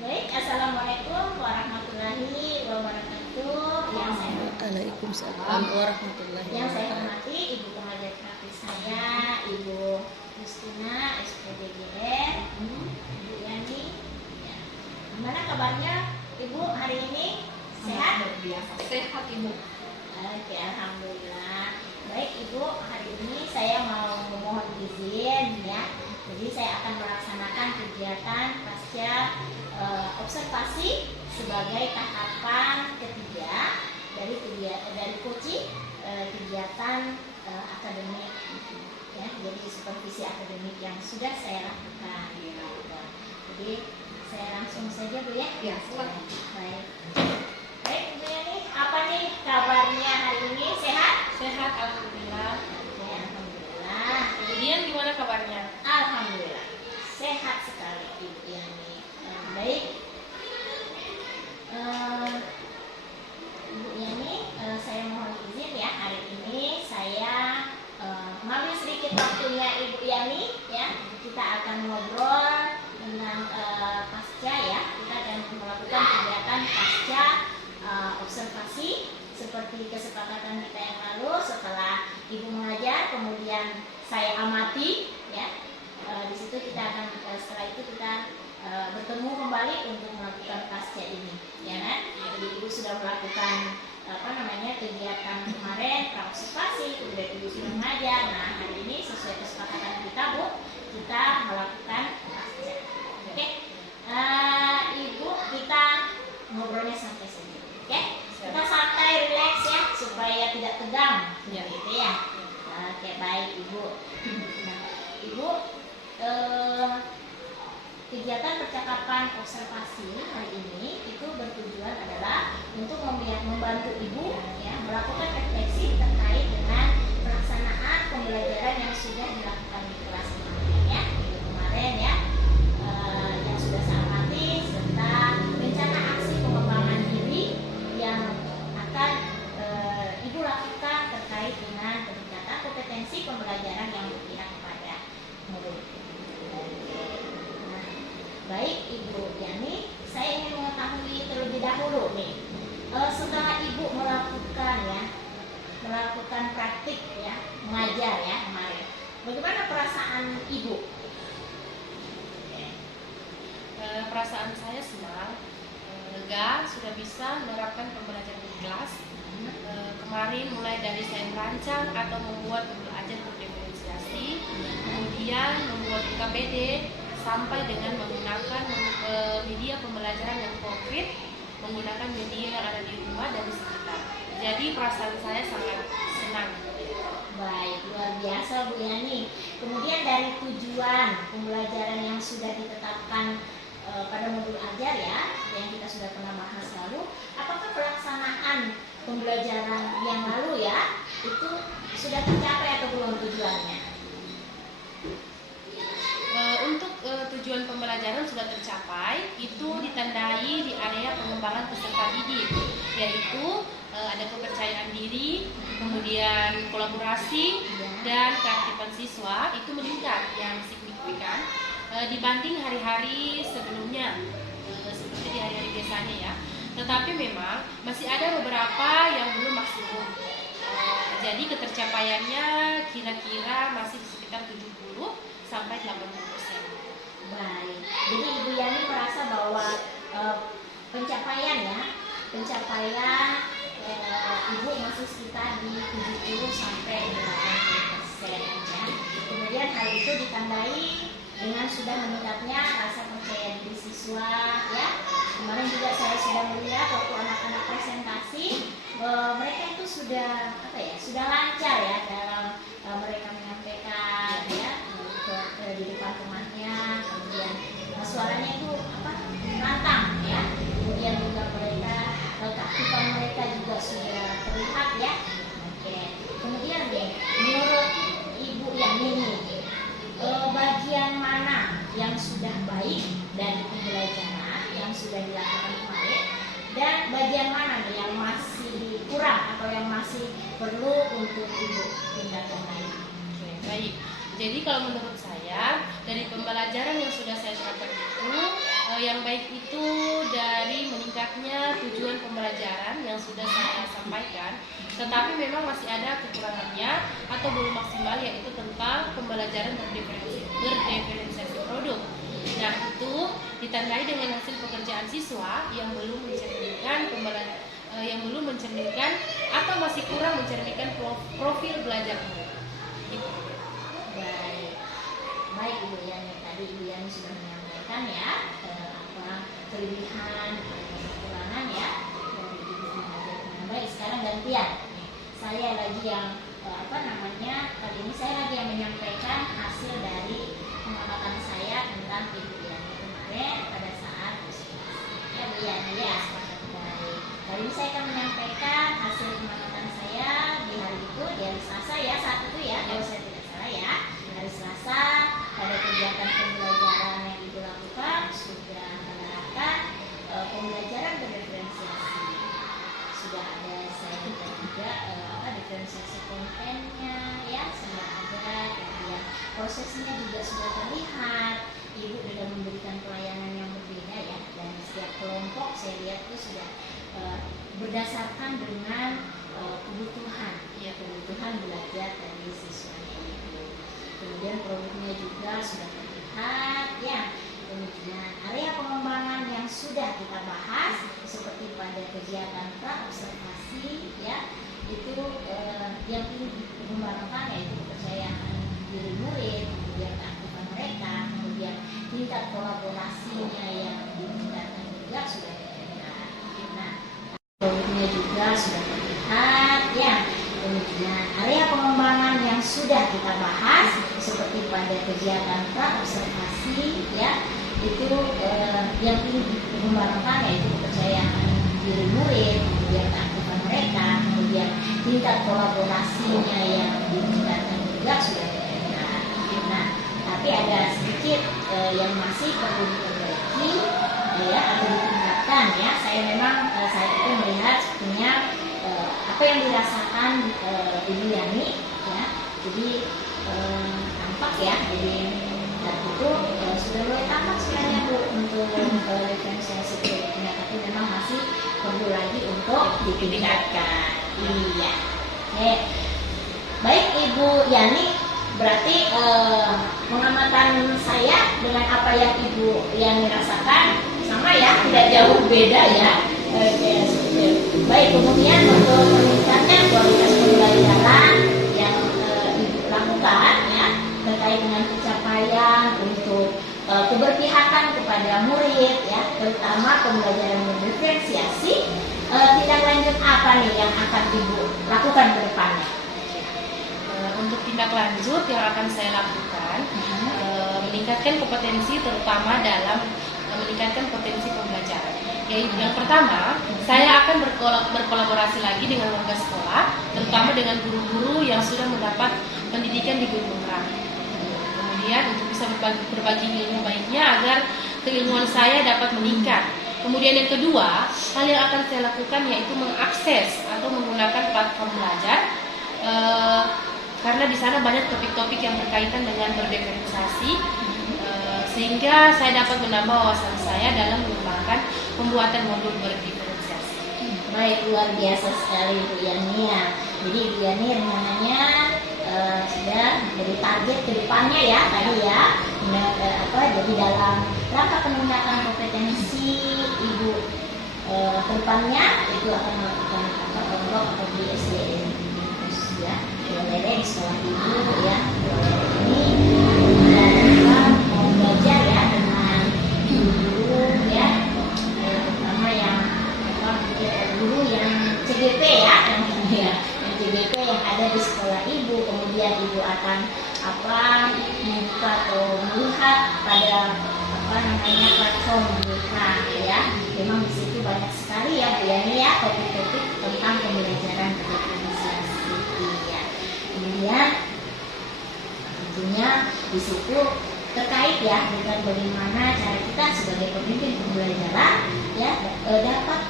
Baik, assalamualaikum warahmatullahi wabarakatuh. Waalaikumsalam warahmatullahi Yang saya wabarakatuh. hormati Ibu pengajar praktis saya, Ibu Justina, SPDGR, Ibu Yani. Ya. Gimana kabarnya Ibu hari ini? Sehat? Sehat Ibu. Oke, alhamdulillah. Baik Ibu, hari ini saya mau memohon izin ya. Jadi saya akan melaksanakan kegiatan pasca observasi sebagai tahapan ketiga dari coaching kegiatan akademik ya, jadi supervisi akademik yang sudah saya lakukan. Jadi saya langsung saja Bu ya. Ya, silakan. Baik. Baik Bu Yani, apa nih kabarnya hari ini? Sehat? Sehat alhamdulillah. Oke, alhamdulillah. Kemudian gimana kabarnya? Alhamdulillah sehat sekali Ibu Yani. Baik, Ibu Yani, saya mohon izin ya, hari ini saya mengambil sedikit waktunya Ibu Yani ya. Kita akan ngobrol tentang pasca ya. Kita akan melakukan kegiatan pasca observasi seperti kesepakatan kita yang lalu. Setelah Ibu mengajar, kemudian saya amati ya. Di situ kita akan setelah itu kita bertemu kembali untuk melakukan pasca ini, ya kan? Jadi Ibu sudah melakukan kegiatan kemarin praobservasi, kemudian Ibu sudah mengajar. Nah hari ini sesuai kesepakatan kita Bu, kita melakukan pasca. Oke, Ibu kita ngobrolnya santai saja, oke? Kita santai, relax ya, supaya tidak tegang, gitu ya. Oke baik Ibu. Nah, Ibu kegiatan percakapan observasi hari ini itu bertujuan adalah untuk membantu Ibu ya melakukan refleksi terkait dengan pelaksanaan pembelajaran yang sudah dilakukan di kelas kemarin ya, minggu kemarin ya, yang sudah saya amati serta rencana aksi pengembangan diri yang akan Ibu lakukan terkait dengan peningkatan kompetensi pembelajaran yang berpihak kepada murid. Baik Ibu Yani, saya ingin mengetahui terlebih dahulu nih, setelah Ibu melakukan praktik ya, mengajar ya kemarin, bagaimana perasaan Ibu? Perasaan saya senang, lega sudah bisa menerapkan pembelajaran di kelas. Kemarin mulai dari saya merancang atau membuat belajar berdiferensiasi, kemudian membuat KBD, sampai dengan menggunakan media pembelajaran yang konkret, menggunakan media yang ada di rumah dan di sekitar. Jadi perasaan saya sangat senang. Baik, luar biasa Bu Yani. Kemudian dari tujuan pembelajaran yang sudah ditetapkan pada modul ajar ya, yang kita sudah pernah bahas lalu, apakah pelaksanaan pembelajaran yang lalu ya, itu sudah tercapai atau belum tujuannya? Untuk tujuan pembelajaran sudah tercapai, itu ditandai di area pengembangan peserta didik, yaitu ada kepercayaan diri, kemudian kolaborasi, dan keaktifan siswa itu meningkat yang signifikan dibanding hari-hari sebelumnya, seperti di hari-hari biasanya ya. Tetapi memang masih ada beberapa yang belum maksimum. Jadi ketercapaiannya kira-kira masih sekitar 70 sampai 80%. Baik, jadi Ibu Yani merasa bahwa pencapaian Ibu masih sekitar di 70 sampai 80% ya. Kemudian hal itu ditandai dengan sudah meningkatnya rasa percaya diri siswa ya. Kemarin juga saya sudah melihat waktu anak-anak presentasi, mereka itu sudah lancar ya dalam mereka menyampaikan ya di depan temannya, kemudian suaranya itu lantang ya. Kemudian juga mereka keaktifan mereka juga sudah terlihat ya. Oke. Kemudian menurut Ibu Yani bagian mana yang sudah baik dari pembelajaran yang sudah dilakukan kemarin, dan bagian mana nih yang masih kurang atau yang masih perlu untuk Ibu tingkatkan lagi? Oke, baik. Jadi kalau menurut saya dari pembelajaran yang sudah saya terapkan itu yang baik itu dari meningkatnya tujuan pembelajaran yang sudah saya sampaikan, tetapi memang masih ada kekurangannya atau belum maksimal, yaitu tentang pembelajaran berdiferensiasi produk. Nah, itu ditandai dengan hasil pekerjaan siswa yang belum mencerminkan atau masih kurang mencerminkan profil belajar murid. Gitu. Baik Ibu Yani, tadi Ibu Yani sudah menyampaikan ya kelebihan kekurangan ya dari Ibu mengajar dengan baik. Sekarang gantian, saya lagi yang kali ini saya lagi yang menyampaikan hasil dari pengamatan saya tentang Ibu Yani kemarin pada saat presentasi ya Bu Yani ya. Baik, kali ini saya akan menyampaikan hasil pengamatan saya di hari itu, di hari Selasa ya, saat itu ya, kalau saya tidak salah ya, hari Selasa. Pada kegiatan pembelajaran yang Ibu lakukan sudah menerapkan pembelajaran berdiferensiasi. Sudah ada saya juga diferensiasi kontennya ya, sudah ada, kemudian prosesnya juga sudah terlihat. Ibu sudah memberikan pelayanan yang berbeda ya, dan setiap kelompok saya lihat itu sudah berdasarkan dengan kebutuhan belajar dari siswanya itu. Kemudian produknya juga sudah terlihat ya. Kemudian area pengembangan yang sudah kita bahas seperti pada kegiatan praobservasi ya, itu yang ingin dikembangkan yaitu kepercayaan diri murid, kemudian keaktifan mereka, kemudian tingkat kolaborasinya yang ditingkatkan juga sudah terlihat. Nah, produknya juga sudah terlihat ya. Kemudian area pengembangan yang sudah kita bahas seperti pada kegiatan praobservasi ya, itu yang ingin dikembangkan yaitu kepercayaan diri murid, kemudian keaktifan mereka, kemudian tingkat kolaborasinya yang ditingkatkan juga sudah terlihat. Nah, tapi ada sedikit yang masih perlu diperbaiki ya, atau ditingkatkan ya. Saya memang saat itu melihat sepertinya apa yang dirasakan Ibu Yani ya, jadi tampak ya, jadi dan itu sudah mulai tampak sebenarnya Bu untuk diferensiasi produknya, tapi memang masih perlu lagi untuk ditingkatkan. Iya. Oke. Baik Ibu Yani, berarti pengamatan saya dengan apa yang Ibu Yani rasakan sama ya, tidak jauh beda ya. Baik, kemudian untuk meningkatkan kualitas pembelajaran yang Ibu lakukan ya, terkait dengan pencapaian untuk keberpihakan kepada murid ya, terutama pembelajaran berdiferensiasi, tindak lanjut apa nih yang akan Ibu lakukan ke depannya? tindak lanjut yang akan saya lakukan meningkatkan kompetensi, terutama dalam meningkatkan potensi pembelajaran. Yaitu yang pertama, saya akan berkolaborasi lagi dengan warga sekolah, terutama dengan guru-guru yang sudah mendapat pendidikan di Gunung Merah. Kemudian untuk bisa berbagi ilmu baiknya agar keilmuan saya dapat meningkat. Kemudian yang kedua, hal yang akan saya lakukan yaitu mengakses atau menggunakan platform belajar, karena di sana banyak topik-topik yang berkaitan dengan berdiferensiasi, sehingga saya dapat menambah wawasan saya dalam mengembangkan pembuatan modul berdiferensiasi. Baik, luar biasa sekali Bu Yani ya. Jadi Bu Yani rencananya sudah dari target ke depannya ya tadi ya. Jadi dalam rangka peningkatan kompetensi Ibu ke depannya itu akan melakukan pondok atau di SDN ya, di sekolah Ibu ya. Ini dan mau belajar ya dengan guru ya, terutama yang guru yang CGP ya, yang CGP yang ada di sekolah Ibu. Kemudian Ibu akan membuka atau melihat pada platform mereka ya. Memang di situ banyak sekali ya Bu Yani ya, topik-topik tentang pembelajaran berdiferensiasi ya. Kemudian tentunya di situ terkait ya dengan bagaimana cara kita sebagai pemimpin pembelajaran ya dapat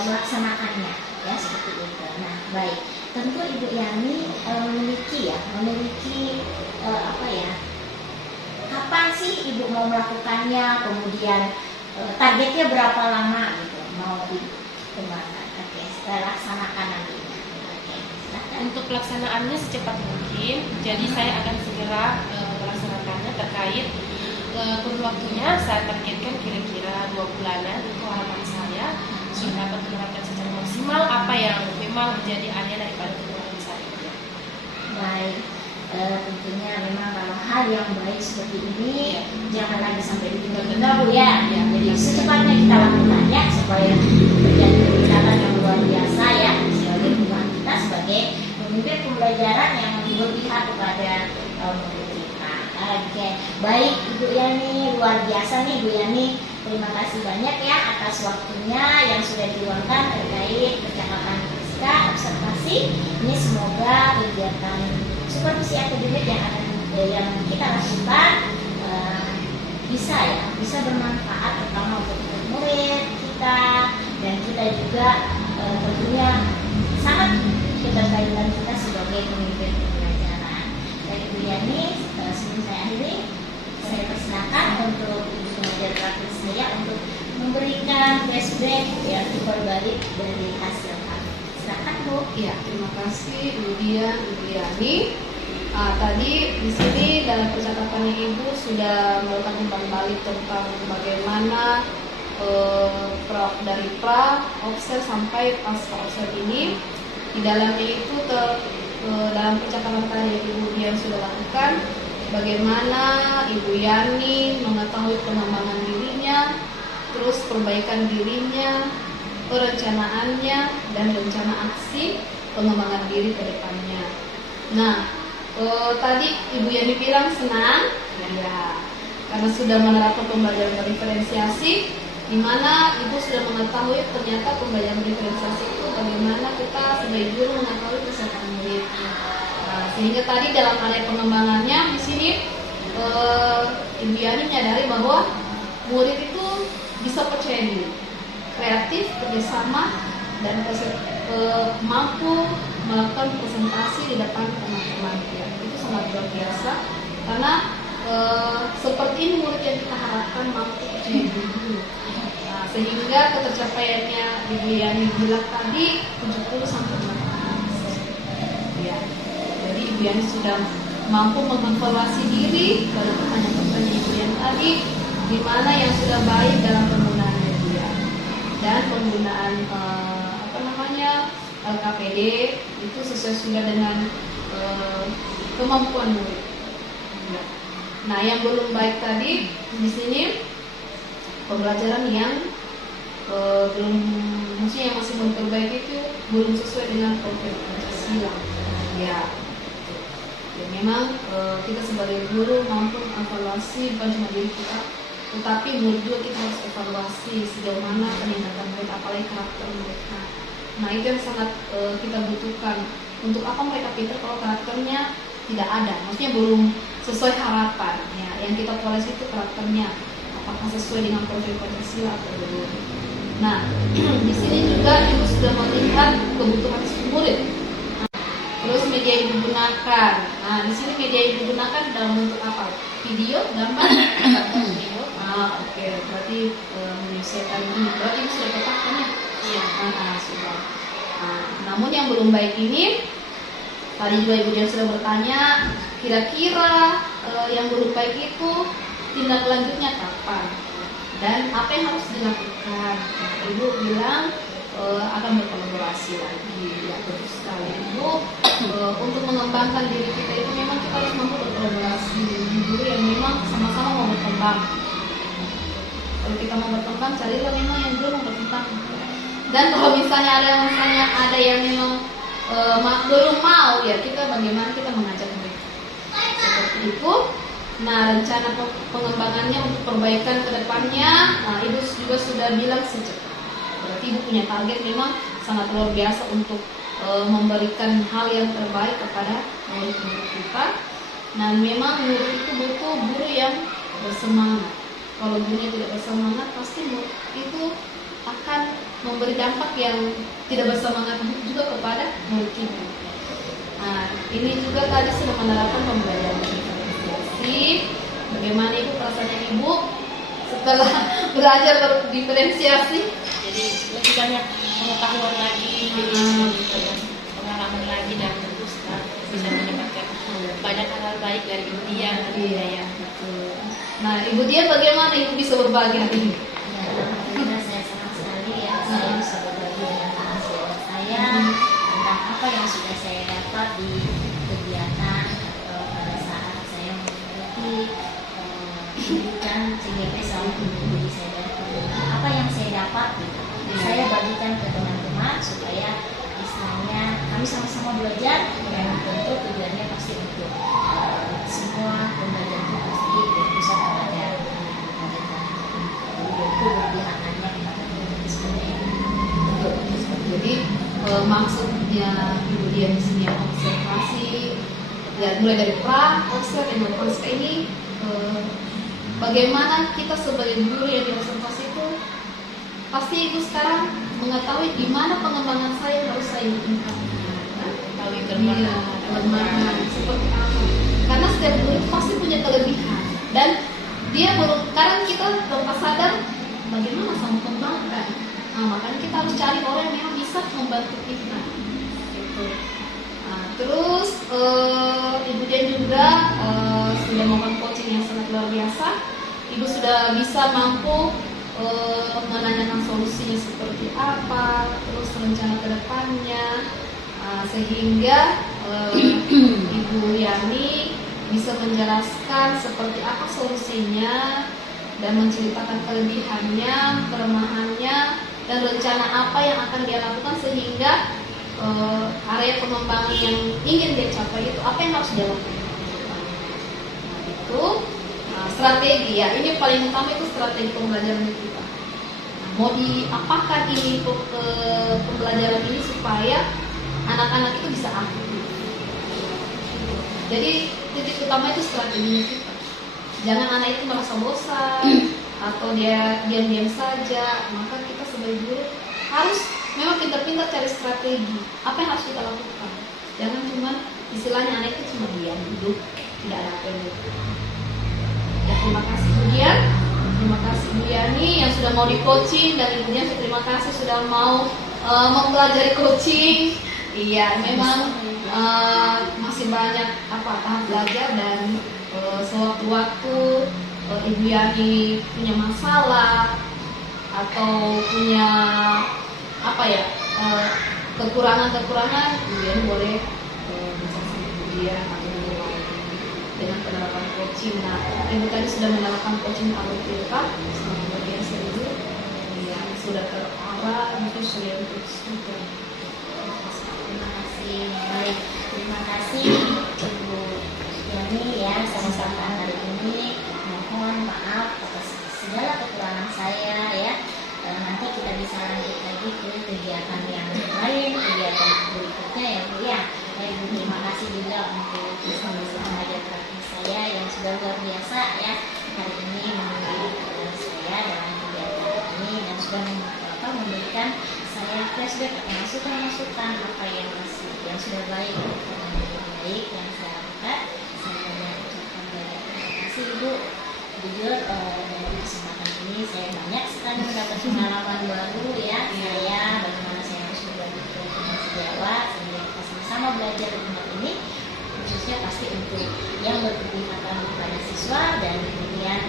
melaksanakannya ya, seperti itu. Nah, baik. Tentu Ibu Yani memiliki kapan sih Ibu mau melakukannya, kemudian targetnya berapa lama gitu mau dikembangkan. Oke, setelah laksanakan nantinya. Oke, silakan. Untuk pelaksanaannya secepat mungkin, jadi saya akan segera melaksanakannya. Terkait kurun waktunya saya targetkan kira-kira 2 bulanan. Itu harapan saya sudah dapat menerapkan secara maksimal apa yang memang menjadi area daripada kebutuhan saya. Baik, tentunya memang kalau hal yang baik seperti ini jangan lagi sampai ditunda-tunda Bu ya. Jadi secepatnya kita lakukan ya, supaya terjadi peningkatan yang luar biasa ya sebagai hubungan kita sebagai pemimpin pembelajaran yang berpihak kepada murid kita. Oke, baik Ibu Yani, luar biasa nih Bu Yani. Terima kasih banyak ya atas waktunya yang sudah diluangkan terkait percakapan kita observasi. Ini semoga kegiatan supervisi akademik yang kita lakukan bisa bermanfaat terutama untuk murid kita, dan kita juga tentunya sangat keterkaitan kita sebagai pemimpin pembelajaran. Baik Bu Yani, sebelum saya akhiri, saya persilakan untuk Ibu pengajar praktis saya untuk memberikan flashback ya, berbalik dari hasil kami. Silakan Bu. Ya, terima kasih Ibu Yani. Tadi di sini dalam percakapannya Ibu sudah melakukan umpan balik tentang bagaimana dari pra, offset sampai pasca offset ini. Di dalamnya itu dalam percakapan tadi Ibu Dian sudah lakukan bagaimana Ibu Yani mengetahui pengembangan dirinya, terus perbaikan dirinya, perencanaannya, dan rencana aksi pengembangan diri ke depannya. Nah, tadi Ibu Yani bilang senang, ya, karena sudah menerapkan pembelajaran berdiferensiasi, di mana Ibu sudah mengetahui ternyata pembelajaran diferensiasi itu bagaimana kita sebagai guru mengetahui kesehatan murid. Sehingga tadi dalam area pengembangannya di sini Ibu Yani menyadari bahwa murid itu bisa percaya diri, kreatif, kerjasama, dan mampu melakukan presentasi di depan teman-teman. Ya, itu sangat luar biasa karena seperti ini murid yang kita harapkan mampu percaya diri. Sehingga ketercapaiannya Ibu Yani bilang tadi 70-80%. Ya. Jadi Ibu Yani sudah mampu mengevaluasi diri pada pertanyaan-pertanyaan Ibu Yani tadi, di mana yang sudah baik dalam penggunaan media dan penggunaan LKPD itu sesuai sudah dengan kemampuan murid. Ya. Nah, yang belum baik tadi di sini pembelajaran yang maksudnya yang masih belum terbaik itu belum sesuai dengan konsep Pancasila. Ya, ya memang kita sebagai guru mampu evaluasi bukan cuma diri kita, tetapi murid juga kita harus evaluasi sejauh mana peningkatan mereka, apalagi karakter mereka. Nah itu yang sangat kita butuhkan. Untuk apa mereka pintar kalau karakternya tidak ada, maksudnya belum sesuai harapan. Ya, yang kita evaluasi itu karakternya, apakah sesuai dengan profil Pancasila atau belum. Nah, di sini juga ibu sudah melihat kebutuhan si murid. Terus media yang digunakan. Nah, di sini media yang digunakan dalam bentuk apa? Video, gambar, video. Oke. Berarti menyesuaikan ini. Berarti ini sudah tetapkan ya? Iya. Sudah. Namun yang belum baik ini, tadi juga ibu dia sudah bertanya, kira-kira yang belum baik itu tindak lanjutnya kapan? Dan apa yang harus dilakukan? Nah, ibu bilang akan berkolaborasi lagi. Ya, betul sekali ibu. Untuk mengembangkan diri kita itu memang kita harus mampu berkolaborasi dengan guru yang memang sama-sama mau berkembang. Kalau kita mau berkembang, carilah memang yang belum mau berkembang. Dan kalau misalnya ada yang memang belum mau, ya kita bagaimana kita mengajak mereka seperti itu. Nah, rencana pengembangannya untuk perbaikan ke depannya, nah ibu juga sudah bilang secepatnya. Berarti ibu punya target memang sangat luar biasa untuk memberikan hal yang terbaik kepada murid-murid kita. Nah, memang murid itu butuh guru yang bersemangat. Kalau gurunya tidak bersemangat, pasti murid itu akan memberi dampak yang tidak bersemangat juga kepada murid kita. Nah, ini juga tadi sudah menerapkan pembelajaran diferensiasi. Bagaimana ibu perasaannya ibu setelah belajar diferensiasi? Jadi lebih banyak pengetahuan lagi, jadi pengalaman lagi, dan tentu bisa mendapatkan banyak hal baik dari ibu Dian. Iya, betul. Nah, ibu Dian bagaimana ibu bisa berbagi hari ini? Ya, alhamdulillah saya senang sekali ya saya bisa berbagi dengan hasil saya tentang apa yang sudah saya dapat di kegiatan pada saat saya mengikuti pendidikan CGP selama ini. Saya apa yang saya dapat saya bagikan ke teman-teman supaya istilahnya kami sama-sama belajar, dan tentu tujuannya pasti untuk semua pembelajaran itu pasti berpusat kepada itu berpihakannya kepada murid seperti itu. Jadi maksudnya ibu Dian di sini observasi, ya mulai dari pra, observ, dan post ini bagaimana kita sebagai guru yang diobservasi itu pasti ibu sekarang mengetahui di mana pengembangan saya harus saya tingkatkan. Tahu Kelemahan seperti apa? Karena setiap guru itu pasti punya kelebihan, dan dia kadang kita tanpa sadar bagaimana sama mengembangkan. Nah, makanya kita harus cari orang yang memang bisa membantu kita. Gitu. Nah, terus ibu Dian juga sudah melakukan coaching yang sangat luar biasa. Ibu sudah bisa mampu menanyakan solusinya seperti apa, terus rencana ke depannya, sehingga Ibu Yani bisa menjelaskan seperti apa solusinya dan menceritakan kelebihannya, kelemahannya, dan rencana apa yang akan dia lakukan sehingga area pengembangan yang ingin dia capai itu apa yang harus dia lakukan. Nah, itu strategi ya, ini paling utama itu strategi pembelajaran kita. Nah, mau diapakan ini pembelajaran ini supaya anak-anak itu bisa aktif. Jadi titik utama itu strategi kita. Jangan anak itu merasa bosan atau dia diam-diam saja. Maka kita sebagai guru harus memang pintar-pintar cari strategi. Apa yang harus kita lakukan? Jangan cuma istilahnya anak itu cuma diam duduk, tidak ada apa yang dilakukan. Ya, terima kasih Bu Dian, terima kasih Bu Yani yang sudah mau di coaching, dan Ibu Dian terima kasih sudah mau mempelajari coaching. Iya, memang masih banyak tahap belajar, dan sewaktu-waktu Ibu Yani punya masalah atau punya kekurangan-kekurangan, Ibu Yani boleh bisa sama Ibu Dian atau dengan penerapan coaching. Nah, Ibu tadi sudah menerapkan coaching kalau kita selama luar biasa Ibu, yang sudah terarah, itu sudah untuk Terima kasih. Baik, terima kasih. kasih Ibu Yani ya, sama-sama hari ini. Mohon maaf atas segala kekurangan saya ya. Nanti kita bisa lanjut lagi ke kegiatan yang lain, kegiatan berikutnya ya Bu ya. Ibu terima kasih juga untuk tenaga praktis saya yang sudah luar biasa ya hari ini menunjukkan saya dalam kegiatan ini dan sudah memberikan saya flashback atau masukan-masukan apa yang sudah baik atau yang baik yang saya lakukan. Saya mengucapkan banyak terima kasih Ibu. Jujur dalam kesempatan ini saya banyak sekali mendapat pengalaman baru ya. Saya bagaimana saya harus berbagi informasi Jawa sehingga kita sama-sama belajar di tempat ini, khususnya pasti untuk yang berkepentingan kepada siswa dan kemudian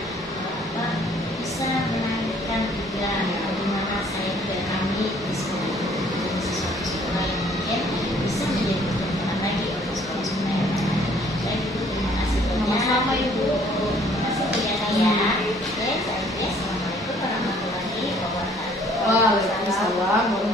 bisa menaikkan juga bagaimana saya dan kami di sekolah ini menjadi sesuatu yang mungkin bisa menjadi perkembangan lagi untuk sekolah-sekolah yang lain. Dan Ibu terima kasih banyak. Sama Ibu. Terima kasih Bu Yana ya. Oke, saya Assalamualaikum warahmatullahi wabarakatuh. Waalaikumsalam.